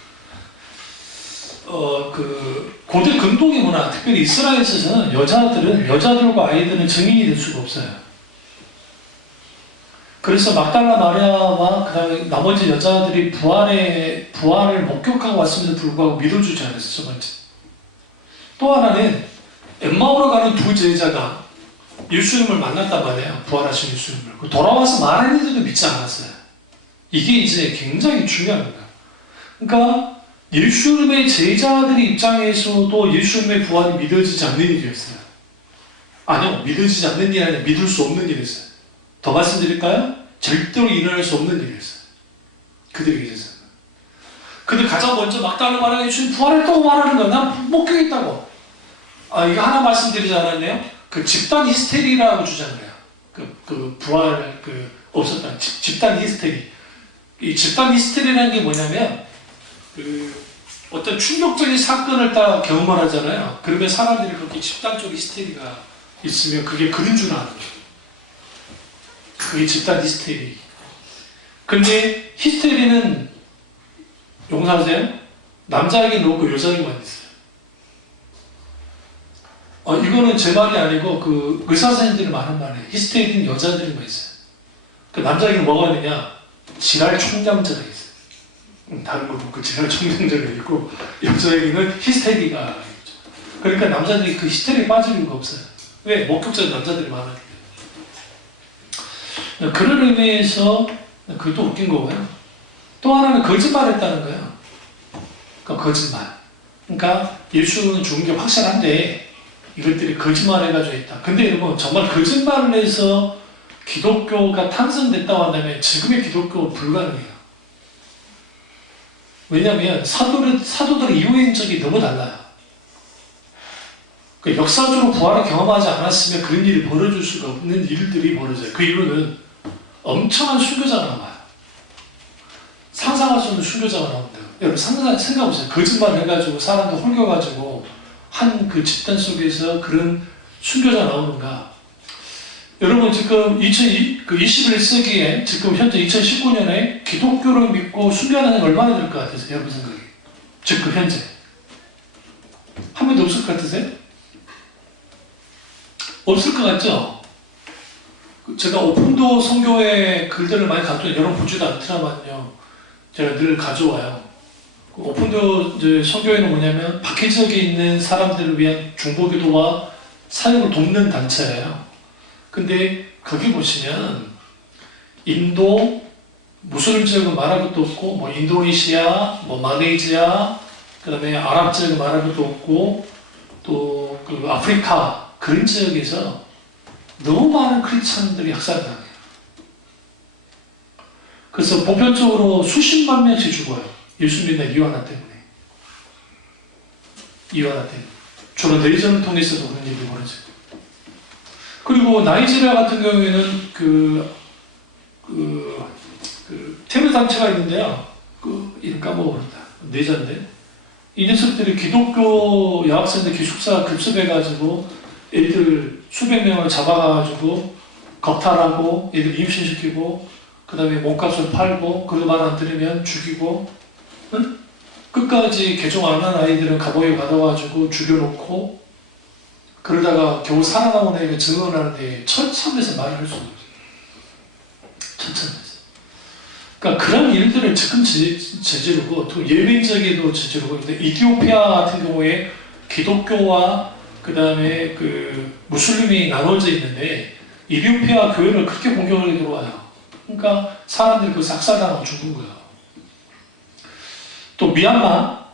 고대 근동의 문화, 특별히 이스라엘에서는 여자들과 아이들은 증인이 될 수가 없어요. 그래서 막달라 마리아와 그 다음에 나머지 여자들이 부활을 목격하고 왔음에도 불구하고 믿어주지 않았어요, 첫 번째. 또 하나는 엠마오로 가는 두 제자가 예수님을 만났단 말이에요. 부활하신 예수님을. 돌아와서 말하는데도 믿지 않았어요. 이게 이제 굉장히 중요합니다. 그러니까 예수님의 제자들의 입장에서도 예수님의 부활이 믿어지지 않는 일이었어요. 아니요, 믿어지지 않는 일이 아니라 믿을 수 없는 일이었어요. 더 말씀드릴까요? 절대로 일어날 수 없는 일이었어요. 그들에게 있어서. 근데 가장 먼저 막달라 마리아가 예수님 부활했다고 말하는 거야. 난 목격했다고. 이거 하나 말씀드리지 않았네요? 그 집단 히스테리라고 주장해요. 부활, 없었다. 집단 히스테리. 이 집단 히스테리라는 게 뭐냐면, 어떤 충격적인 사건을 딱 경험을 하잖아요. 그러면 사람들이 그렇게 집단적 히스테리가 있으면 그게 그런 줄 아는 거예요. 그게 집단 히스테리. 근데 히스테리는 용서하세요? 남자에게는 없고 여자에게만 있어요. 이거는 제 말이 아니고 그 의사 선생님들이 말한 말이에요. 히스테리는 여자들만 있어요. 그 남자에게는 뭐가 있느냐? 지랄 총장자가 있어요. 다른 거 보고 지랄 총장자가 있고 여자에게는 히스테리가 있죠. 그러니까 남자들이 그 히스테리에 빠질 이유가 없어요. 왜? 목격자는 남자들이 많아요. 그런 의미에서 그것도 웃긴 거고요. 또 하나는 거짓말했다는 거예요. 그러니까 거짓말. 그러니까 예수는 죽은 게 확실한데 이것들이 거짓말해가지고 있다. 근데 여러분 정말 거짓말을 해서 기독교가 탄생됐다고 한다면 지금의 기독교는 불가능해요. 왜냐하면 사도들의 이후의 흔적이 너무 달라요. 그러니까 역사적으로 부활을 경험하지 않았으면 그런 일이 벌어질 수가 없는 일들이 벌어져요. 그 이유는 엄청난 순교자가 나와요. 상상할 수 없는 순교자가 나온다. 여러분 생각해보세요. 거짓말 해가지고 사람들 홀겨가지고 한 그 집단 속에서 그런 순교자가 나오는가. 여러분 지금 21세기에 지금 현재 2019년에 기독교를 믿고 순교하는 사람이 얼마나 될 것 같으세요? 여러분 생각에. 지금 현재. 한 명도 없을 것 같으세요? 없을 것 같죠? 제가 오픈도 선교회 글들을 많이 가져와요. 여러분 보지도 않더라만요. 제가 늘 가져와요. 오픈도 선교회는 뭐냐면 박해 지역에 있는 사람들을 위한 중보기도와 사역을 돕는 단체예요. 근데 거기 보시면 인도, 무슬림 지역은 말할 것도 없고 뭐 인도네시아, 뭐 말레이시아, 그 다음에 아랍 지역은 말할 것도 없고 또 그 아프리카 그런 지역에서 너무 많은 크리스찬들이 학살당해요. 그래서 보편적으로 수십만 명씩 죽어요. 예수 믿는 이유 하나 때문에. 이유 하나 때문에. 주로 내전을 통해서도 그런 일이 벌어져요. 그리고 나이지리아 같은 경우에는 테러 단체가 있는데요. 이름 까먹어버렸다. 내전데. 이 녀석들이 기독교 여학생들 기숙사 급습해가지고 애들 수백 명을 잡아가지고 겁탈하고 애들 임신시키고 그 다음에 몸값을 팔고 그러고 말 안 들으면 죽이고 응? 끝까지 개종 안 한 아이들은 감옥에 가둬가지고 죽여놓고 그러다가 겨우 살아나온 애가 증언하는데 처참해서 말을 할 수가 없어요. 처참해서. 그러니까 그런 일들을 지금 저지르고 또 예민적에도 저지르고 이티오피아 같은 경우에 기독교와 그 다음에 무슬림이 나눠져 있는데 이티오피아 교회를 그렇게 공격하게 들어와요. 그러니까 사람들이 그 삭살당하고 죽은 거예요. 또 미얀마,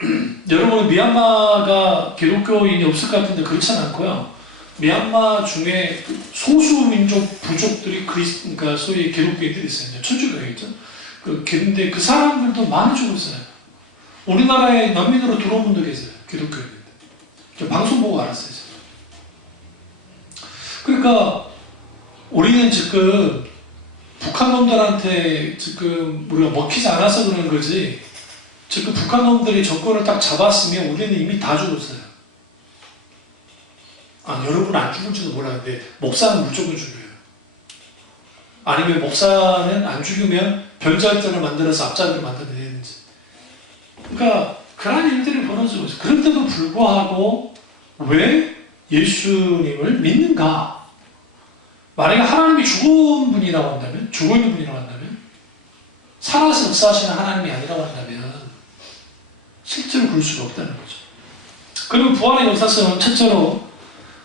여러분 미얀마가 기독교인이 없을 것 같은데 그렇지는 않고요. 미얀마 중에 소수 민족 부족들이 그러니까 소위 기독교인들이 있어요. 천주교겠죠. 근데 그 사람들도 많이 죽었어요. 우리나라에 난민으로 들어온 분도 계세요. 기독교인들. 방송 보고 알았어요. 그러니까 우리는 지금 북한 놈들한테 지금 우리가 먹히지 않아서 그러는 거지, 지금 북한 놈들이 정권을 딱 잡았으면 우리는 이미 다 죽었어요. 여러분 안 죽을지도 몰랐는데 목사는 무조건 죽여요. 아니면 목사는 안 죽으면 변절자를 만들어서 앞잡이를 만들어내는지. 그러니까 그런 일들이 벌어지고 있어요. 그런데도 불구하고 왜 예수님을 믿는가? 만약에 하나님이 죽은 분이라고 한다면, 죽어있는 분이라고 한다면, 살아서 역사하시는 하나님이 아니라고 한다면 실제로 그럴 수가 없다는 거죠. 그리고 부활의 역사성은 첫째로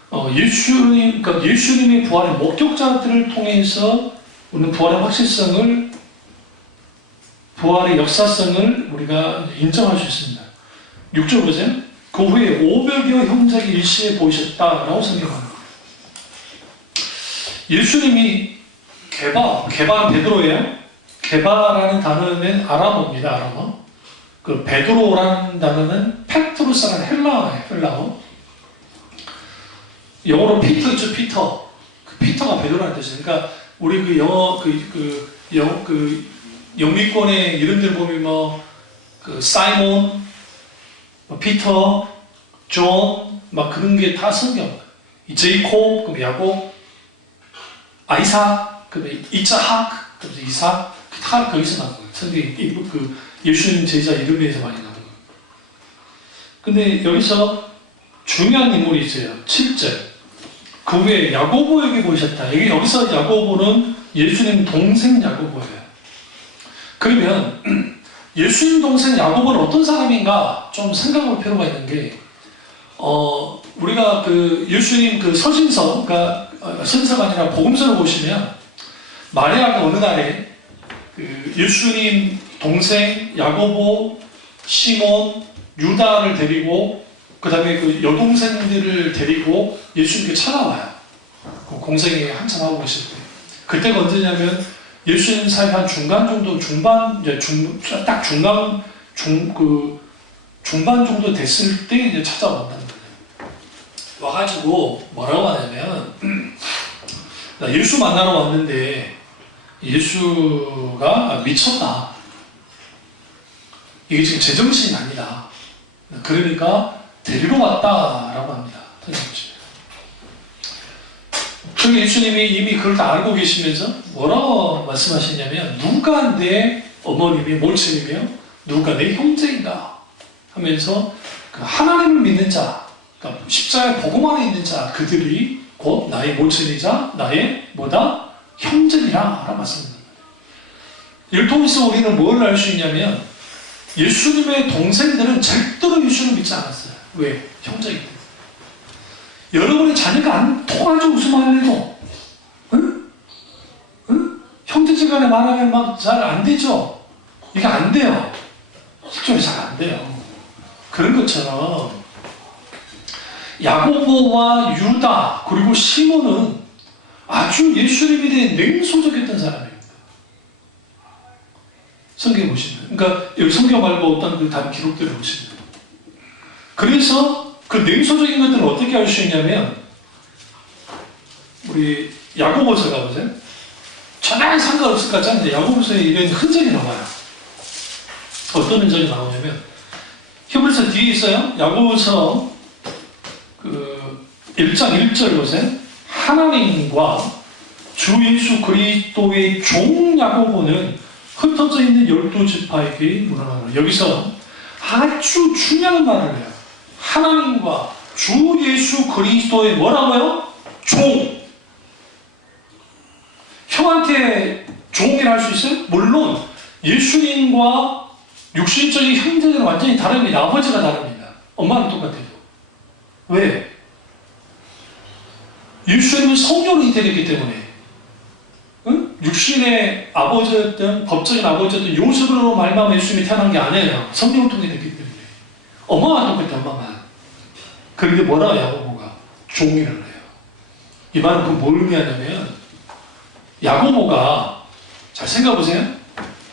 그러니까 예수님의 부활의 목격자들을 통해서 우리는 부활의 확실성을, 부활의 역사성을 우리가 인정할 수 있습니다. 6절 보세요. 그 후에 500여 형제가 일시에 보이셨다라고 설명합니다. 예수님이 게바는 베드로예요. 게바라는 단어는 아람어입니다. 아람어. 그 베드로라는 단어는 페트루스라는 헬라어예요. 헬라어. 영어로 피터 있죠. 피터. 그 피터가 베드로라는 뜻이에요. 그러니까 우리 그 영어 영미권의 이름들 보면 사이몬, 피터, 존, 막 그런 게 다 성경. 제이콥, 그럼 야곱, 아이삭, 그다음에 이자학, 그다음에 이삭, 다 거기서 나온 거예요. 성경이 그 예수님 제자 이름에서 많이 나온 거예요. 근데 여기서 중요한 인물이 있어요. 7절. 그 후에 야고보에게 보이셨다. 여기서 야고보는 예수님 동생 야고보예요. 그러면 예수님 동생 야고보는 어떤 사람인가 좀 생각할 필요가 있는 게, 우리가 그 예수님 그 서신서, 그러니까 선서가 아니라 복음서를 보시면 마리아가 어느 날에 그 예수님 동생 야고보, 시몬, 유다를 데리고 그 다음에 그 여동생들을 데리고 예수님께 찾아와요. 그 공생이 한참 하고 계실 때. 그때가 언제냐면 예수님 사이 한 중간 정도, 딱 중반 정도 됐을 때 이제 찾아온다는 거예요. 와가지고 뭐라고 하냐면, 나 예수 만나러 왔는데 예수가 미쳤다. 이게 지금 제정신이 아니다. 그러니까 데리고 왔다라고 합니다. 그리고 예수님이 이미 그걸 다 알고 계시면서 뭐라고 말씀하시냐면, 누가 내 어머님이 모친이며 누가 내 형제인가 하면서 그 하나님을 믿는 자, 그러니까 십자가의 복음 안에 있는 자, 그들이 곧 나의 모친이자 나의 뭐다? 형제니라 라고 말씀합니다. 이를 통해서 우리는 뭘 알 수 있냐면, 예수님의 동생들은 절대로 예수를 믿지 않았어요. 왜? 형제이기 때문에. 여러분의 자녀가 안 통하죠. 무슨 말을 해도. 응? 응? 형제지간에 말하면 막 잘 안 되죠. 이게 안 돼요. 실제로 잘 안 돼요. 그런 것처럼 야고보와 유다 그리고 시몬은 아주 예수님에 대해 냉소적했던 사람입니다. 성경 보시면, 그러니까 여기 성경 말고 어떤 그 다른 기록들을 보시면, 그래서 그 냉소적인 것들을 어떻게 알 수 있냐면, 우리 야고보서 가보세요. 전혀 상관없을 것 같지 않은데 야고보서에 이런 흔적이 나와요. 어떤 흔적이 나오냐면, 히브리서 뒤에 있어요. 야고보서 그 1장 1절 보세요. 하나님과 주 예수 그리스도의 종 야고보는 흩어져 있는 12지파에게 문안하노라. 여기서 아주 중요한 말을 해요. 하나님과 주 예수 그리스도의 뭐라고요? 종. 형한테 종이라 할 수 있어요? 물론 예수님과 육신적인 형제들은 완전히 다릅니다. 아버지가 다릅니다. 엄마는 똑같아요. 왜? 예수님은 성령이 되었기 때문에. 응? 육신의 아버지였던 법적인 아버지였던 요셉으로 말미암아 예수님이 태어난 게 아니에요. 성령을 통해 됐기 때문에. 엄마가 똑같아, 엄마만. 그런데 뭐라 야고보가 종이라고 해요. 이 말은 그 뭘 의미하냐면 야고보가 잘 생각해보세요.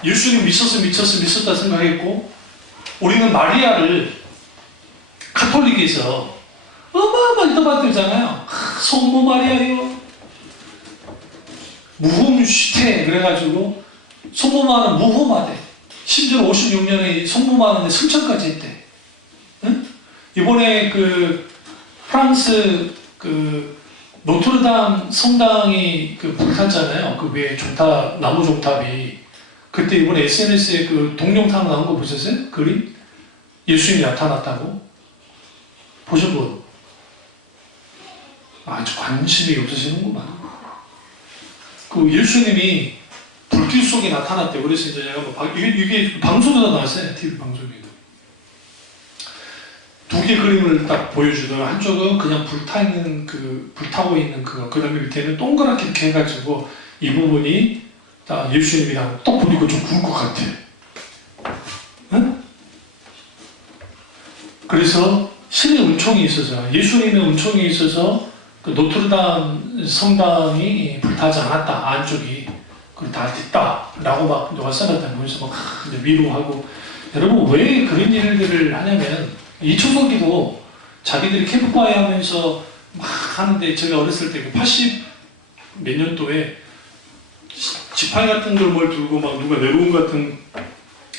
예수님 미쳤다 생각했고 우리는 마리아를 카톨릭에서 어마어마하게 떠받들잖아요. 성모 마리아요. 무홈시태 그래가지고 성모마는 무홈하대. 심지어 56년에 성모마는데 승천까지 했대. 응? 이번에 그 프랑스 그 노트르담 성당이 그 불탔잖아요. 그 위에 종탑, 나무 종탑이. 그때 이번에 SNS에 그 동영상 나온 거 보셨어요? 그림? 예수님이 나타났다고? 보신 분? 아주 관심이 없으시는구만. 그 예수님이 불길 속에 나타났대요. 그래서 이제 제가 이게 방송에서 나왔어요. TV 방송에도. 두 개 그림을 딱 보여주더라고요. 한쪽은 그냥 불타고 있는 그거. 그 다음에 밑에는 동그랗게 이렇게 해가지고 이 부분이 다 예수님이랑 또 보니까 좀 구울 것 같아. 응? 그래서 신의 은총이 있어서, 예수님의 은총이 있어서 그 노트르담 성당이 불타지 않았다. 안쪽이. 그걸 다 됐다. 라고 막 누가 써놨다. 그래서 막 이제 위로하고. 여러분, 왜 그런 일들을 하냐면, 이 초석기도 자기들이 캠프파이어 하면서 막 하는데, 제가 어렸을 때 80 몇 년도에 지팡이 같은 걸 뭘 들고 막 누가 내려온 같은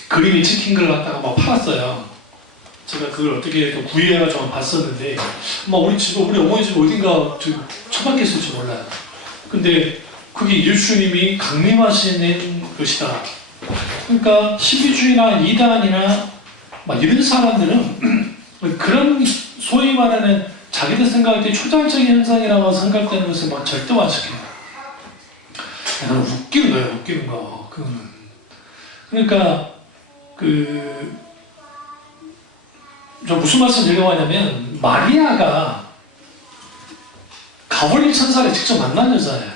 그림이 찍힌 걸 갖다가 막 팔았어요. 제가 그걸 어떻게 또 구입해가지고 봤었는데, 막 우리 어머니 집 어딘가 처박혔을지 몰라요. 근데 그게 예수님이 강림하시는 것이다. 그러니까 신비주의나 이단이나 막 이런 사람들은 그런 소위 말하는 자기들 생각할 때 초자연적인 현상이라고 생각되는 것을 막 절대화시켜요. 웃기는 거예요, 웃기는 거. 그거는. 그러니까 저 무슨 말씀 드리려고 하냐면, 마리아가 가버린 천사를 직접 만난 여자예요.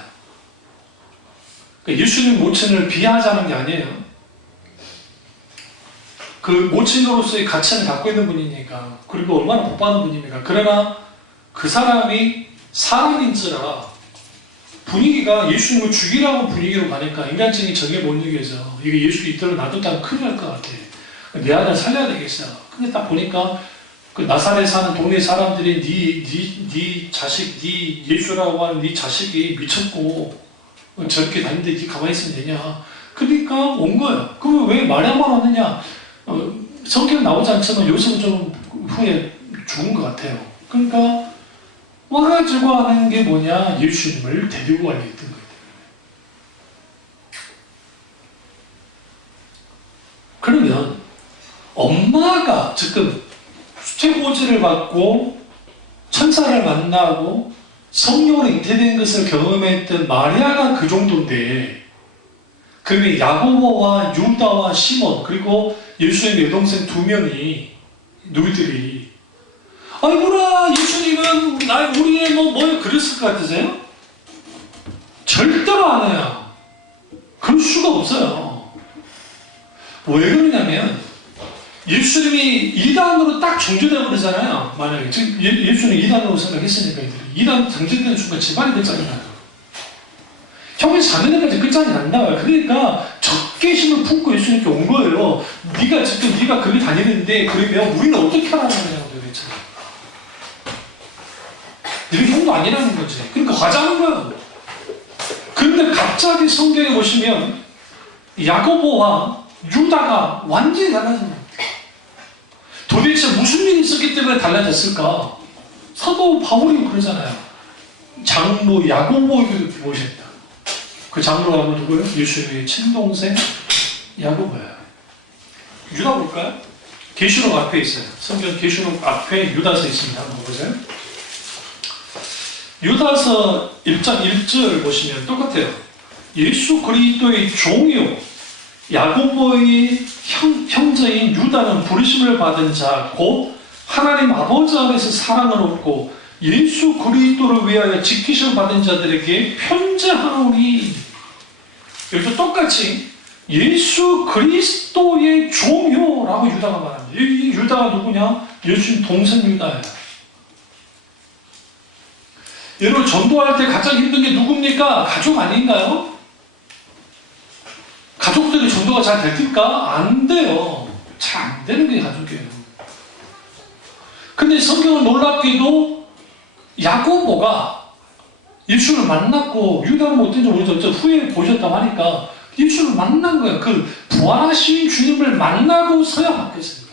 그러니까 예수님 모친을 비하하자는 게 아니에요. 그 모친으로서의 가치를 갖고 있는 분이니까. 그리고 얼마나 복받은 분입니까? 그러나 그 사람이 사람인지라 분위기가 예수님을 죽이라고 분위기로 가니까 인간적인 정에 못 이겨서 이게 예수 이대로 놔뒀다면 큰일 날 것 같아. 내 아들 살려야 되겠어. 근데 딱 보니까 그 나사렛 사는 동네 사람들이 네 자식, 네 예수라고 하는 네 자식이 미쳤고 저렇게 다니는데 네 가만히 있으면 되냐. 그러니까 온 거예요. 그러면 왜 마리아만 왔느냐. 성경에 나오지 않지만 요셉은 좀 후에 죽은 것 같아요. 그러니까 와가지고 하는 게 뭐냐. 예수님을 데리고 가려 했던 거예요. 그러면 엄마가 지금 수태고지를 받고 천사를 만나고 성령으로 잉태된 것을 경험했던 마리아가 그 정도인데, 그러면 야고보와 유다와 시몬 그리고 예수님의 여동생 2명이 누이들이 아이고라 예수님은 우리의 뭐 그랬을 것 같으세요? 절대로 안 해요. 그럴 수가 없어요. 왜 그러냐면 예수님이 2단으로 딱 정죄되어 버리잖아요. 만약에 지금 예수님이 2단으로 생각했으니까 2단 정죄되는 순간 집안이 끝장이 나요. 형이 자매들까지 끝장이 안 나와요. 그러니까 적개심을 품고 예수님께 온 거예요. 네가 거기 다니는데 그러면 우리는 어떻게 하라는 거냐고 도대체. 이렇게 형도 아니라는 거지. 그러니까 가자는 거예요. 그런데 갑자기 성경에 보시면 야고보와 유다가 완전히 달라진 거예요. 도대체 무슨 일이 있었기 때문에 달라졌을까? 사도 바울이 그러잖아요. 장로 야고보에게도 모셨다. 그 장로가 누구예요? 예수님의 친동생 야고보예요. 유다 볼까요? 계시록 앞에 있어요. 성경 계시록 앞에 유다서 있습니다. 한번 보세요. 유다서 1장 1절 보시면 똑같아요. 예수 그리스도의 종이요 야고보의 형제인 유다는 부르심을 받은 자 곧 하나님 아버지 안에서 사랑을 얻고 예수 그리스도를 위하여 지키심을 받은 자들에게 편지하노니. 여기서 똑같이 예수 그리스도의 종요라고 유다가 말합니다. 이 유다가 누구냐? 예수님 동생 유다예요. 여러분, 전도할 때 가장 힘든 게 누굽니까? 가족 아닌가요? 가족들이 전도가 잘 될까? 안 돼요. 잘 안 되는 게 가족이에요. 근데 성경은 놀랍게도 야고보가 예수를 만났고, 유다는 어떤지 모르죠. 후에 보셨다고 하니까 예수를 만난 거예요. 그 부활하신 주님을 만나고서야 바뀌었어요.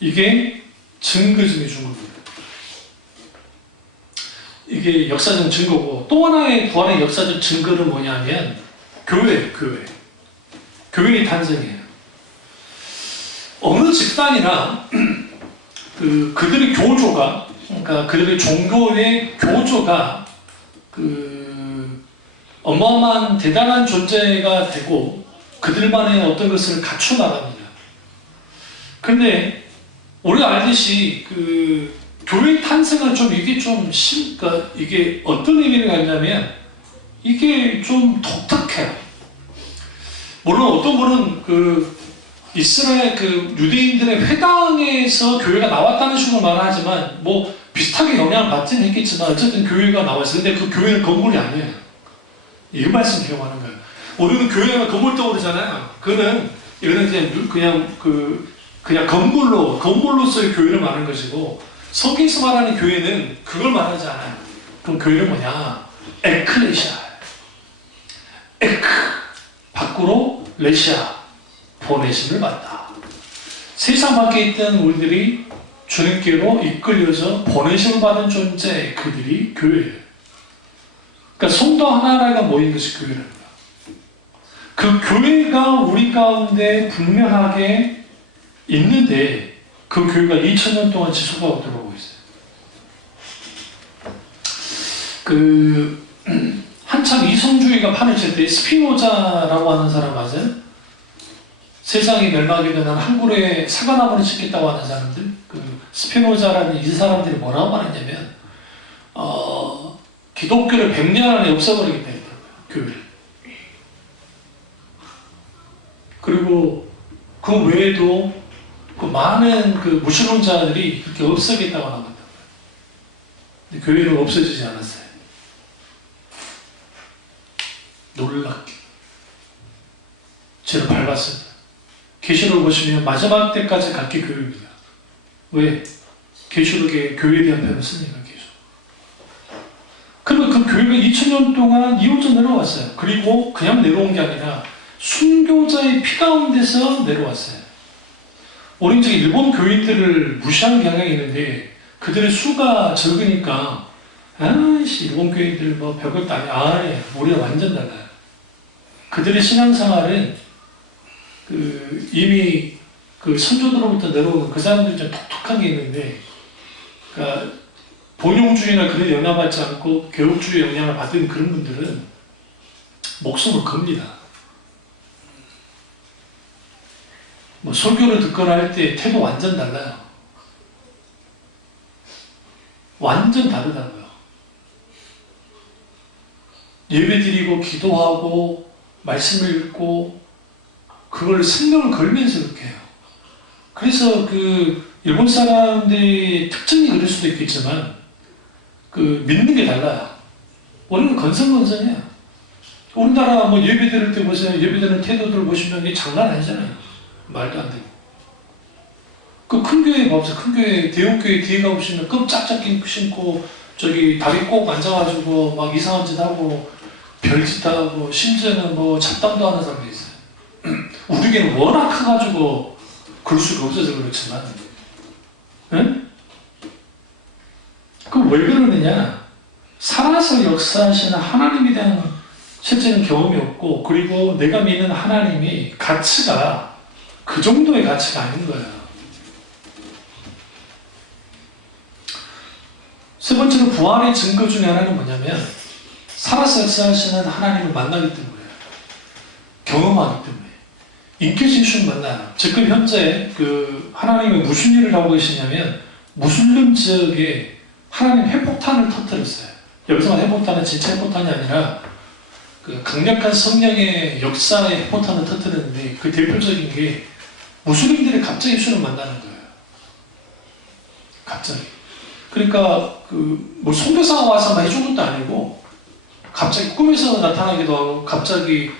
이게 증거 중에 증거입니다. 이게 역사적 증거고, 또 하나의 부활의 역사적 증거는 뭐냐면 교회의 탄생이에요. 어느 집단이나 그들의 교조가, 그러니까 그들의 종교의 교조가 어마어마한 대단한 존재가 되고 그들만의 어떤 것을 갖춰 나갑니다. 근데 우리가 알듯이 교회 탄생은 좀 그러니까 이게 어떤 의미를 갖냐면 이게 좀 독특해요. 물론 어떤 분은 이스라엘 유대인들의 회당에서 교회가 나왔다는 식으로 말하지만 뭐 비슷하게 영향을 받지는 했겠지만 어쨌든 교회가 나왔어요. 근데 그 교회는 건물이 아니에요. 이 말씀 기억하는 거예요. 우리는 교회가 건물 떠오르잖아요. 이거는 그냥 건물로서의 교회를 말하는 것이고, 성경에서 말하는 교회는 그걸 말하지 않아요. 그럼 교회는 뭐냐? 에클레시아. 밖으로 레시아. 보내심을 받다. 세상 밖에 있던 우리들이 주님께로 이끌려서 보내심을 받은 존재, 그들이 교회예요. 그러니까 성도 하나가 모인 것이 교회랍니다. 그 교회가 우리 가운데 분명하게 있는데 그 교회가 2000년 동안 지속하고 들어오고 있어요. 한참 이성주의가 판을 칠 때 스피노자라고 하는 사람 아세요? 세상이 멸망하게 되는 한 그루의 사과나무를 심겠다고 하는 사람들, 스피노자라는 이 사람들이 뭐라고 말했냐면 기독교를 100년 안에 없애버리겠다 했더라고요. 교회를. 그리고 그 외에도 많은 무신론자들이 그렇게 없애겠다고 나갔다고요. 근데 교회는 없어지지 않았어요. 놀랍게 죄를 밟았어요. 계시록을 보시면 마지막 때까지 갖게 교회입니다. 왜? 계시록에 교회에 대한 표현을 쓰니까 계속. 그러면 그 교회가 2000년 동안 이어져 내려왔어요. 그리고 그냥 내려온 게 아니라 순교자의 피 가운데서 내려왔어요. 우리 이제 일본 교인들을 무시하는 경향이 있는데 그들의 수가 적으니까 일본 교인들 뭐 별것도 아니야. 우리가 완전 달라요. 그들의 신앙생활은 이미 선조들로부터 내려오는 그 사람들이 좀 독특한 게 있는데, 그러니까 본용주의나 그런 영향을 받지 않고 개혁주의 영향을 받은 그런 분들은 목숨을 겁니다. 뭐 설교를 듣거나 할 때 태도 완전 달라요. 완전 다르다고요. 예배 드리고 기도하고 말씀을 읽고 그걸 생명을 걸면서 그렇게 해요. 그래서 일본 사람들의 특징이 그럴 수도 있겠지만 믿는 게 달라요. 우리는 건성건성해요. 우리나라 뭐 예배 드릴 때 보세요. 예배 드리는 태도들 보시면 이게 장난 아니잖아요. 말도 안 되고. 큰 교회 봐보세요. 큰 교회, 대형교회 뒤에 가보시면 끔짝짝 신고 다리 꼭 앉아가지고 막 이상한 짓 하고 별짓 하고 심지어는 뭐 잡담도 하는 사람도 있어요. 우리 교회는 워낙 커가지고 그럴 수가 없어서 그렇지만, 응? 왜 그러느냐? 살아서 역사하시는 하나님에 대한 실제는 경험이 없고, 그리고 내가 믿는 하나님이 가치가 그 정도의 가치가 아닌 거예요. 세 번째로 부활의 증거 중에 하나는 뭐냐면 살아서 역사하시는 하나님을 만나기 때문이에요. 경험하기 때문에. 인격신수를 만나요. 지금 현재 하나님이 무슨 일을 하고 계시냐면 무슬림 지역에 하나님 핵폭탄을 터뜨렸어요. 여기서 핵폭탄은 진짜 핵폭탄이 아니라 그 강력한 성령의 역사의 핵폭탄을 터뜨렸는데 그 대표적인 게 무슬림들이 갑자기 예수를 만나는 거예요. 갑자기. 그러니까 뭐 선교사가 와서 막 해준 것도 아니고 갑자기 꿈에서 나타나기도 하고 갑자기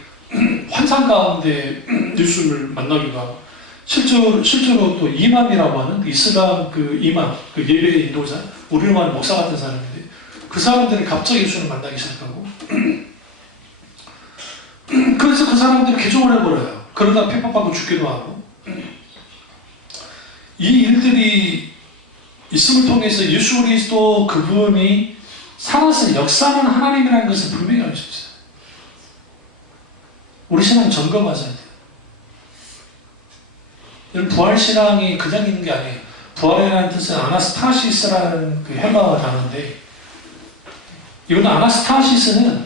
환상 가운데 예수를 만나기도 하고 실제로 또 이맘이라고 하는 이슬람 그 이맘, 그 예배 인도자, 우리로 말하는 목사 같은 사람인데 그 사람들이 갑자기 예수를 만나기 시작하고 그래서 그 사람들이 개종을 해버려요. 그러다 핍박받고 죽기도 하고 이 일들이 있음을 통해서 예수 그리스도 그분이 살아서 역사하는 하나님이라는 것을 분명히 알 수 있어요. 우리 신앙 점검하셔야 돼요. 여러분 부활신앙이 그냥 있는 게 아니에요. 부활이라는 뜻은 아나스타시스라는 그 헬라어 단어인데 이건 아나스타시스는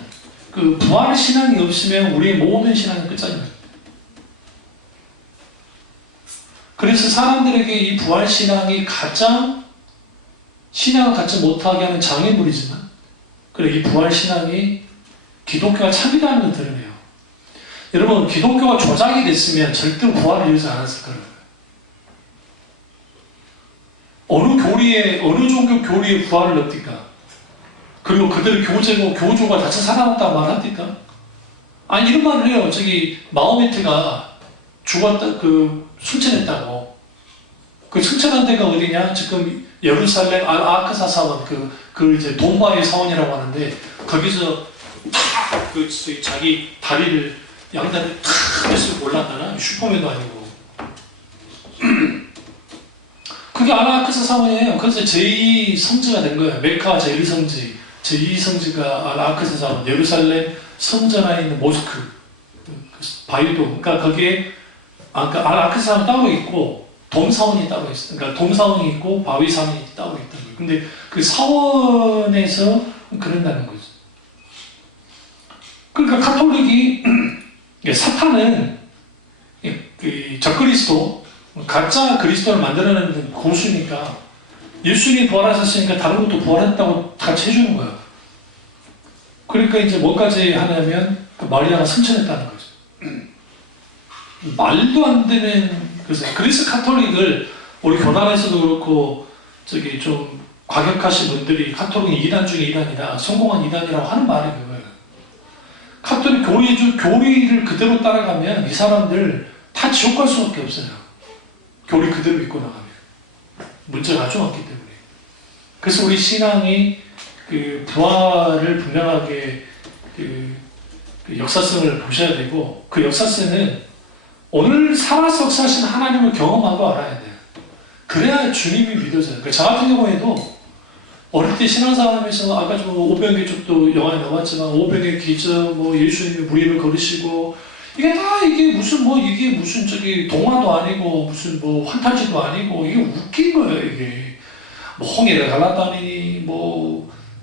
그 부활신앙이 없으면 우리의 모든 신앙이 끝장입니다. 그래서 사람들에게 이 부활신앙이 가장 신앙을 갖지 못하게 하는 장애물이지만 그래 이 부활신앙이 기독교가 참이라는 걸 드러내요. 여러분 기독교가 조작이 됐으면 절대 부활을 이루지 않았을 거예요. 어느 종교 교리에 부활을 넣습니까? 그리고 그들의 교조가 다쳐 살아났다고 말합니까? 아니 이런 말을 해요. 저기 마호메트가 죽었다 승천했다고. 그 승천한 데가 어디냐? 지금 예루살렘 아크사 사원 그 이제 동바의 사원이라고 하는데 거기서 자기 다리를 양다리를 탁 해서 올랐다나 슈퍼맨도 아니고 그게 아크사 사원이에요. 그래서 제2성지가 된 거예요. 메카 제1성지 제2성지가 아크사 사원 예루살렘 성전 안에 있는 모스크 바위도 그러니까 거기에 아크사 사원 따로 있고 돔사원이 따로 있어요. 그러니까 돔사원이 있고 바위사원이 따로 있다는 거예요. 근데 그 사원에서 그런다는 거죠. 그러니까 카톨릭이 사탄은 적그리스도 가짜 그리스도를 만들어내는 고수니까 예수님이 부활하셨으니까 다른 것도 부활했다고 같이 해주는 거예요. 그러니까 이제 뭐까지 하냐면 그 마리아가 승천했다는 거죠. 말도 안 되는 그래서 카톨릭을 우리 교단에서도 그렇고 저기 좀 과격하신 분들이 카톨릭이 이단 중에 이단이다, 성공한 이단이라고 하는 말이 그거예요. 카톨릭 교리를 그대로 따라가면 이 사람들 다 지옥 갈 수밖에 없어요. 교리 그대로 믿고 나가면 문제가 아주 많기 때문에. 그래서 우리 신앙이 그 부활을 분명하게 그 역사성을 보셔야 되고 그 역사성은 오늘 살아서 역사하신 하나님을 경험하고 알아야 돼요. 그래야 주님이 믿어져요. 저 같은 경우에도 어릴 때 신앙생활하면서 아까 좀 오병의 쪽도 영화에 나왔지만 오병의 기적, 뭐 예수님이 무리를 걸으시고 이게 무슨 저기 동화도 아니고 무슨 뭐 환타지도 아니고 이게 웃긴 거예요. 이게 뭐 홍해를 갈랐다니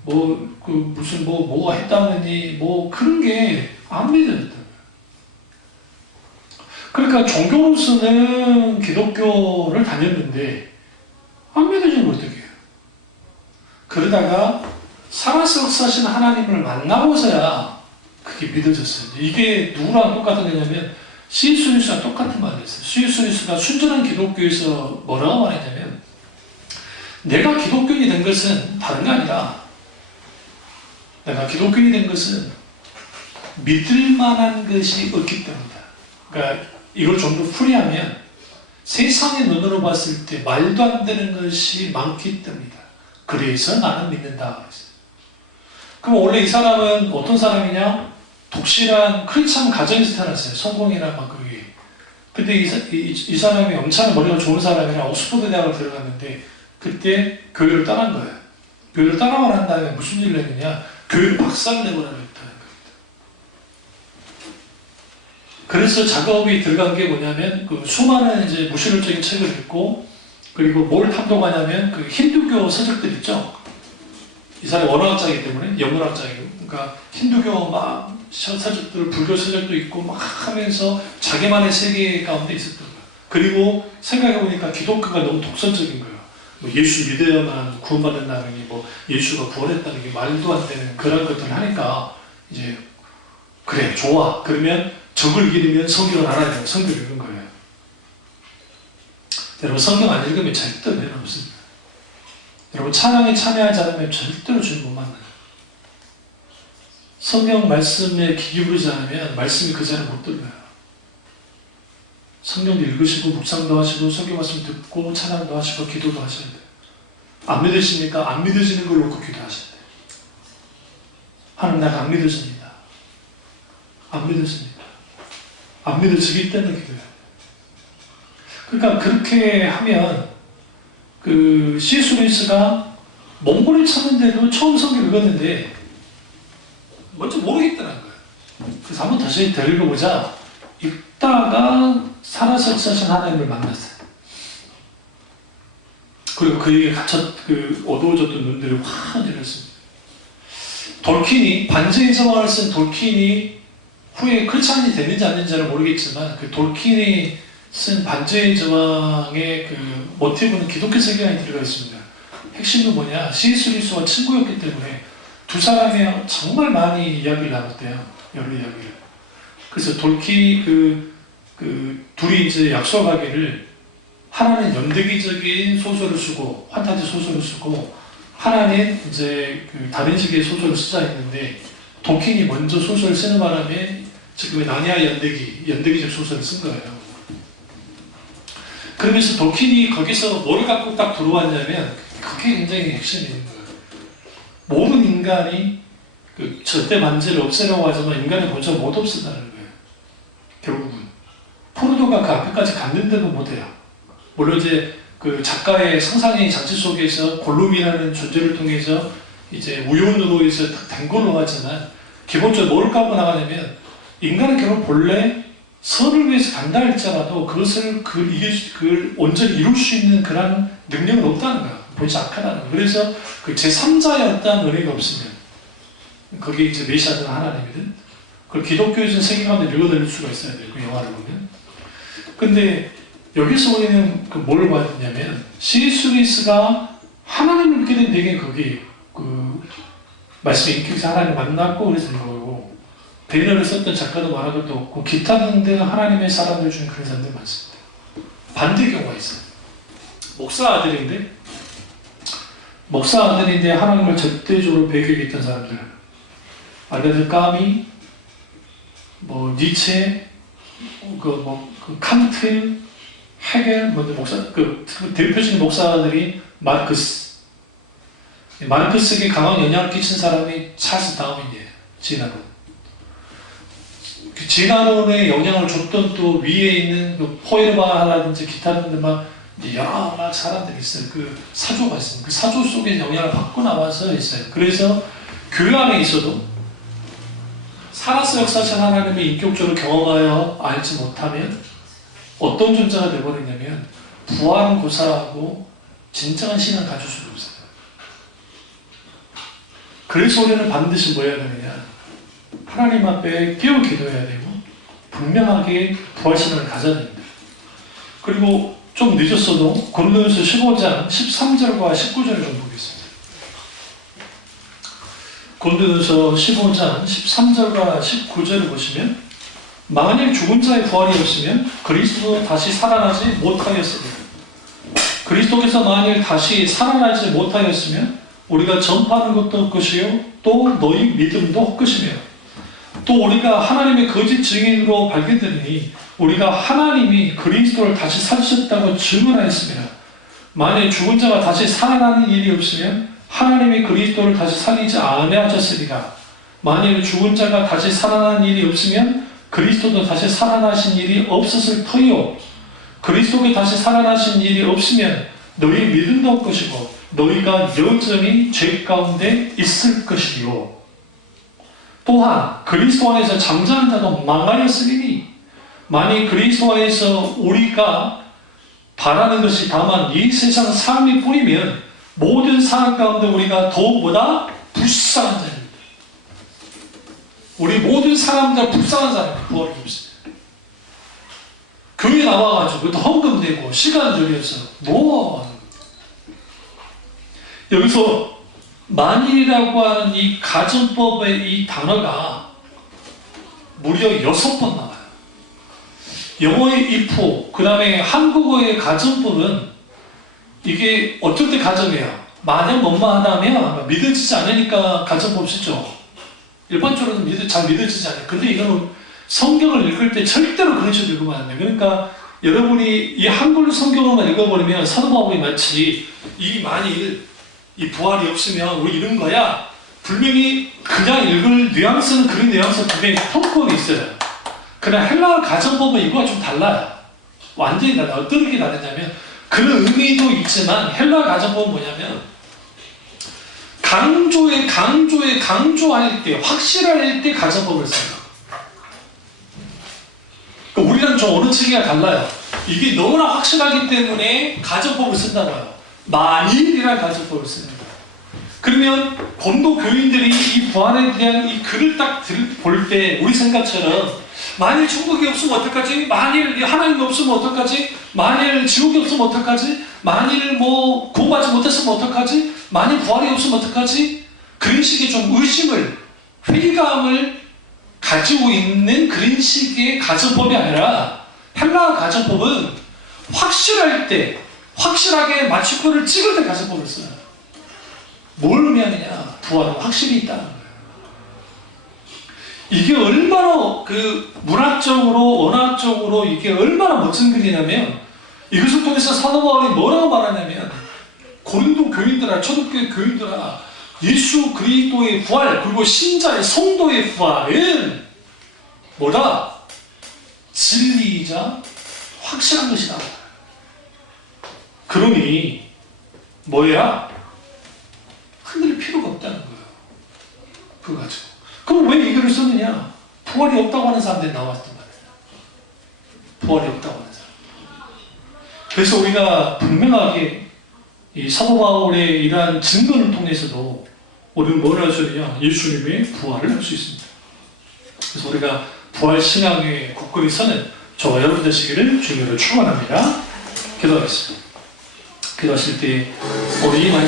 뭐가 했다느니 뭐 그런 게 안 믿어졌다. 그러니까 종교로서는 기독교를 다녔는데 안 믿어지면 어떻게 해요? 그러다가 살아서 역사하신 하나님을 만나고서야 그게 믿어졌어요. 이게 누구랑 똑같은 거냐면 C.S. 루이스랑 똑같은 말을 했어요. C.S. 루이스가 순전한 기독교에서 뭐라고 말했냐면 내가 기독교인이 된 것은 다른 게 아니라 내가 기독교인이 된 것은 믿을 만한 것이 없기 때문이다. 그러니까 이걸 좀 더 풀이하면 세상의 눈으로 봤을 때 말도 안 되는 것이 많기 때문이다. 그래서 나는 믿는다. 그럼 원래 이 사람은 어떤 사람이냐? 독실한 크리스찬 가정에서 태어났어요. 성공이나 막 그게. 근데 이 사람이 엄청 머리가 좋은 사람이라 옥스퍼드 대학을 들어갔는데 그때 교회를 떠난 거예요. 교회를 떠나고 난 다음에 무슨 일을 했느냐? 교회를 박살내버리는 거예요. 그래서 작업이 들어간 게 뭐냐면 그 수많은 이제 무신론적인 책을 읽고 그리고 뭘 탐독하냐면 그 힌두교 서적들 있죠. 이 사람이 원어학자이기 때문에 영문학자이고 그러니까 힌두교 막 서적들 불교 서적도 있고 막 하면서 자기만의 세계 가운데 있었던 거예요. 그리고 생각해보니까 기독교가 너무 독선적인 거예요. 뭐 예수 믿어야만 구원받는다는 게 뭐 예수가 부활했다는 게 말도 안 되는 그런 것들을 하니까 이제 그래, 좋아. 그러면 적을 읽으면 성경을 알아야 돼요. 성경을 읽은 거예요. 여러분, 성경 안 읽으면 절대 은혜는 없습니다. 여러분, 찬양에 참여하지 않으면 절대로 주님 못 만나요. 성경 말씀에 귀 기울이지 않으면 말씀이 그 자리에 못 들려요. 성경도 읽으시고 묵상도 하시고 성경 말씀 듣고 찬양도 하시고 기도도 하셔야 돼요. 안 믿으십니까? 안 믿어지는 걸 놓고 기도하셔야 돼요. 하나님, 내가 안 믿어집니다. 안 믿어집니다. 안 믿어지기 때문에 기도해요. 그러니까 그렇게 하면 그 C.S. 루이스가 몽골을 찾는데도 처음 성경 읽었는데 먼저 모르겠다는 거예요. 그래서 한번 다시 더 읽어보자. 읽다가 살아서 역사하신 하나님을 만났어요. 그리고 그에게 어두워졌던 눈들이 확 열렸습니다. 돌킨이, 반지의 제왕을 쓴 돌킨이 후에 크리스찬이 됐는지 안 됐는지는 모르겠지만 그 돌킨이 쓴 반지의 제왕의 그 모티브는 기독교 세계관이 들어가 있습니다. 핵심은 뭐냐? C.S. 루이스와 친구였기 때문에 두 사람이 정말 많이 이야기를 나눴대요. 여러 이야기를. 그래서 돌키 둘이 이제 약속하기를 하나는 연대기적인 소설을 쓰고 판타지 소설을 쓰고 하나는 이제 다른 식의 소설을 쓰자 했는데 돌킨이 먼저 소설을 쓰는 바람에 지금의 나니아 연대기적 소설을 쓴 거예요. 그러면서 돌킨이 거기서 뭘 갖고 딱 들어왔냐면 그게 굉장히 핵심이 있는 거예요. 모든 인간이 절대 만지를 없애려고 하지만 인간의 본chất 못 없앤다는 거예요. 결국은 프로도가 그 앞에까지 갔는데도 못해요. 물론 이제 그 작가의 상상의 장치 속에서 골룸이라는 존재를 통해서 이제 우연으로 해서 된 걸로 하지만 기본적으로 뭘 갖고 나가냐면 인간은 결국 본래 선을 위해서 간다 할지라도 그것을 그걸 온전히 이룰 수 있는 그런 능력은 없다는 거야. 보이지 않다는 거야. 그래서 그 제3자의 어떤 은혜가 없으면 그게 이제 메시아든 하나님이든 그걸 기독교에서는 세계관을 읽어드릴 수가 있어야 돼요. 그 영화를 보면. 근데 여기서 우리는 뭘 봤냐면 C.S. 루이스가 하나님을 믿게 된 배경이 거기 말씀에 인격에서 하나님을 만났고 그래서 된 거고 배너를 썼던 작가도 말할 것도 없고 기타 등등 하나님의 사람들 중에 그런 사람들이 많습니다. 반대 경우가 있어요. 목사 아들인데 하나님을 절대적으로 배격했던 사람들 알베르 까미, 니체, 칸트, 헤겔, 대표적인 목사들이 마르크스에게 강한 영향을 끼친 사람이 찰스 다윈이에요. 진화론에 영향을 줬던 또 위에 있는 포에르바라든지 기타 등등 여러 사람들이 있어요. 그 사조가 있습니다. 그 사조 속에 영향을 받고 나와서 있어요. 그래서 교회 안에 있어도 살아서 역사하신 하나님을 인격적으로 경험하여 알지 못하면 어떤 존재가 되어버리냐면 부활은 고사하고 진정한 신앙을 가질 수가 없어요. 그래서 우리는 반드시 뭐 해야 되느냐? 하나님 앞에 깨어 기도해야 되고 분명하게 부활신앙을 가져야 됩니다. 그리고 좀 늦었어도 고린도전서 15장 13절과 19절을 좀 보겠습니다. 고린도전서 15장 13절과 19절을 보시면 만일 죽은 자의 부활이 없으면 그리스도 다시 살아나지 못하였습니다. 그리스도께서 만일 다시 살아나지 못하였으면 우리가 전파하는 것도 헛것이요 또 너희 믿음도 헛것이며 또 우리가 하나님의 거짓 증인으로 발견되니 우리가 하나님이 그리스도를 다시 살리셨다고 증언하였습니다. 만일 죽은 자가 다시 살아나는 일이 없으면 하나님이 그리스도를 다시 살리지 아니하셨으리라. 만일 죽은 자가 다시 살아나는 일이 없으면 그리스도도 다시 살아나신 일이 없었을 터이요 그리스도가 다시 살아나신 일이 없으면 너희 믿음도 없것이고 너희가 여전히 죄 가운데 있을 것이요 또한 그리스도 안에서 잠자는 자도 망하였으리니 만일 그리스도 안에서 우리가 바라는 것이 다만 이 세상 삶이 뿐이면 모든 사람 가운데 우리가 더욱보다 불쌍한 자입니다. 우리 모든 사람들 불쌍한 사람이 부활이 없습니다. 교회 나와가지고 또 헌금되고 시간 들여서 여기서 만일이라고 하는 이 가정법의 이 단어가 무려 6번 나와요. 영어의 if, 그 다음에 한국어의 가정법은 이게 어떨 때 가정이에요? 만약 뭐뭐 하다면 믿어지지 않으니까 가정법 쓰죠. 일반적으로는 잘 믿어지지 않아요. 근데 이거는 성경을 읽을 때 절대로 그런 식으로 읽으면 안 돼요. 그러니까 여러분이 이 한글 성경을만 읽어버리면 사도 바울이 마치 이 만일 이 부활이 없으면 우리 이런 거야. 분명히 그냥 읽을 뉘앙스는 그런 뉘앙스 분명히 통권이 있어요. 그러나 헬라어 가정법은 이거와 좀 달라요. 완전히 달라요. 어떤 게 다르냐면 그런 의미도 있지만 헬라어 가정법은 뭐냐면 강조할 때, 확실할 때 가정법을 써요. 그러니까 우리랑 좀 어느 측이가 달라요. 이게 너무나 확실하기 때문에 가정법을 쓴다고요. 만일이라는 가정법을 쓰는 거예요. 그러면 본도 교인들이 이 부활에 대한 이 글을 딱 볼 때 우리 생각처럼 만일 천국이 없으면 어떡하지? 만일 하나님이 없으면 어떡하지? 만일 지옥이 없으면 어떡하지? 만일 뭐 구원받지 못했으면 어떡하지? 만일 부활이 없으면 어떡하지? 그런 식의 좀 의심을, 회의감을 가지고 있는 그런 식의 가정법이 아니라 헬라어 가정법은 확실할 때, 확실하게 마침표를 찍을 때 가정법을 써요. 뭘 의미하느냐? 부활은 확실히 있다는 거예요. 이게 얼마나 그 문학적으로, 언어학적으로 이게 얼마나 멋진 글이냐면 이것을 통해서 사도 바울이 뭐라고 말하냐면 고린도 교인들아, 초대교회 교인들아, 예수 그리스도의 부활, 그리고 신자의 성도의 부활은 뭐다? 진리이자 확실한 것이다. 그러니 뭐야? 흔들 필요가 없다는 거예요. 그거 가지고. 그럼 왜 이 글을 썼느냐? 부활이 없다고 하는 사람들이 나왔단 말이에요. 부활이 없다고 하는 사람. 그래서 우리가 분명하게 이 사도 바울의 이러한 증거를 통해서도 우리는 뭘 할 수 있느냐? 예수님의 부활을 할 수 있습니다. 그래서 우리가 부활 신앙의 굳건히 서는 저와 여러분 되시기를 주님으로 축원합니다. 기도하겠습니다. 기도하실 때 우리 이 말씀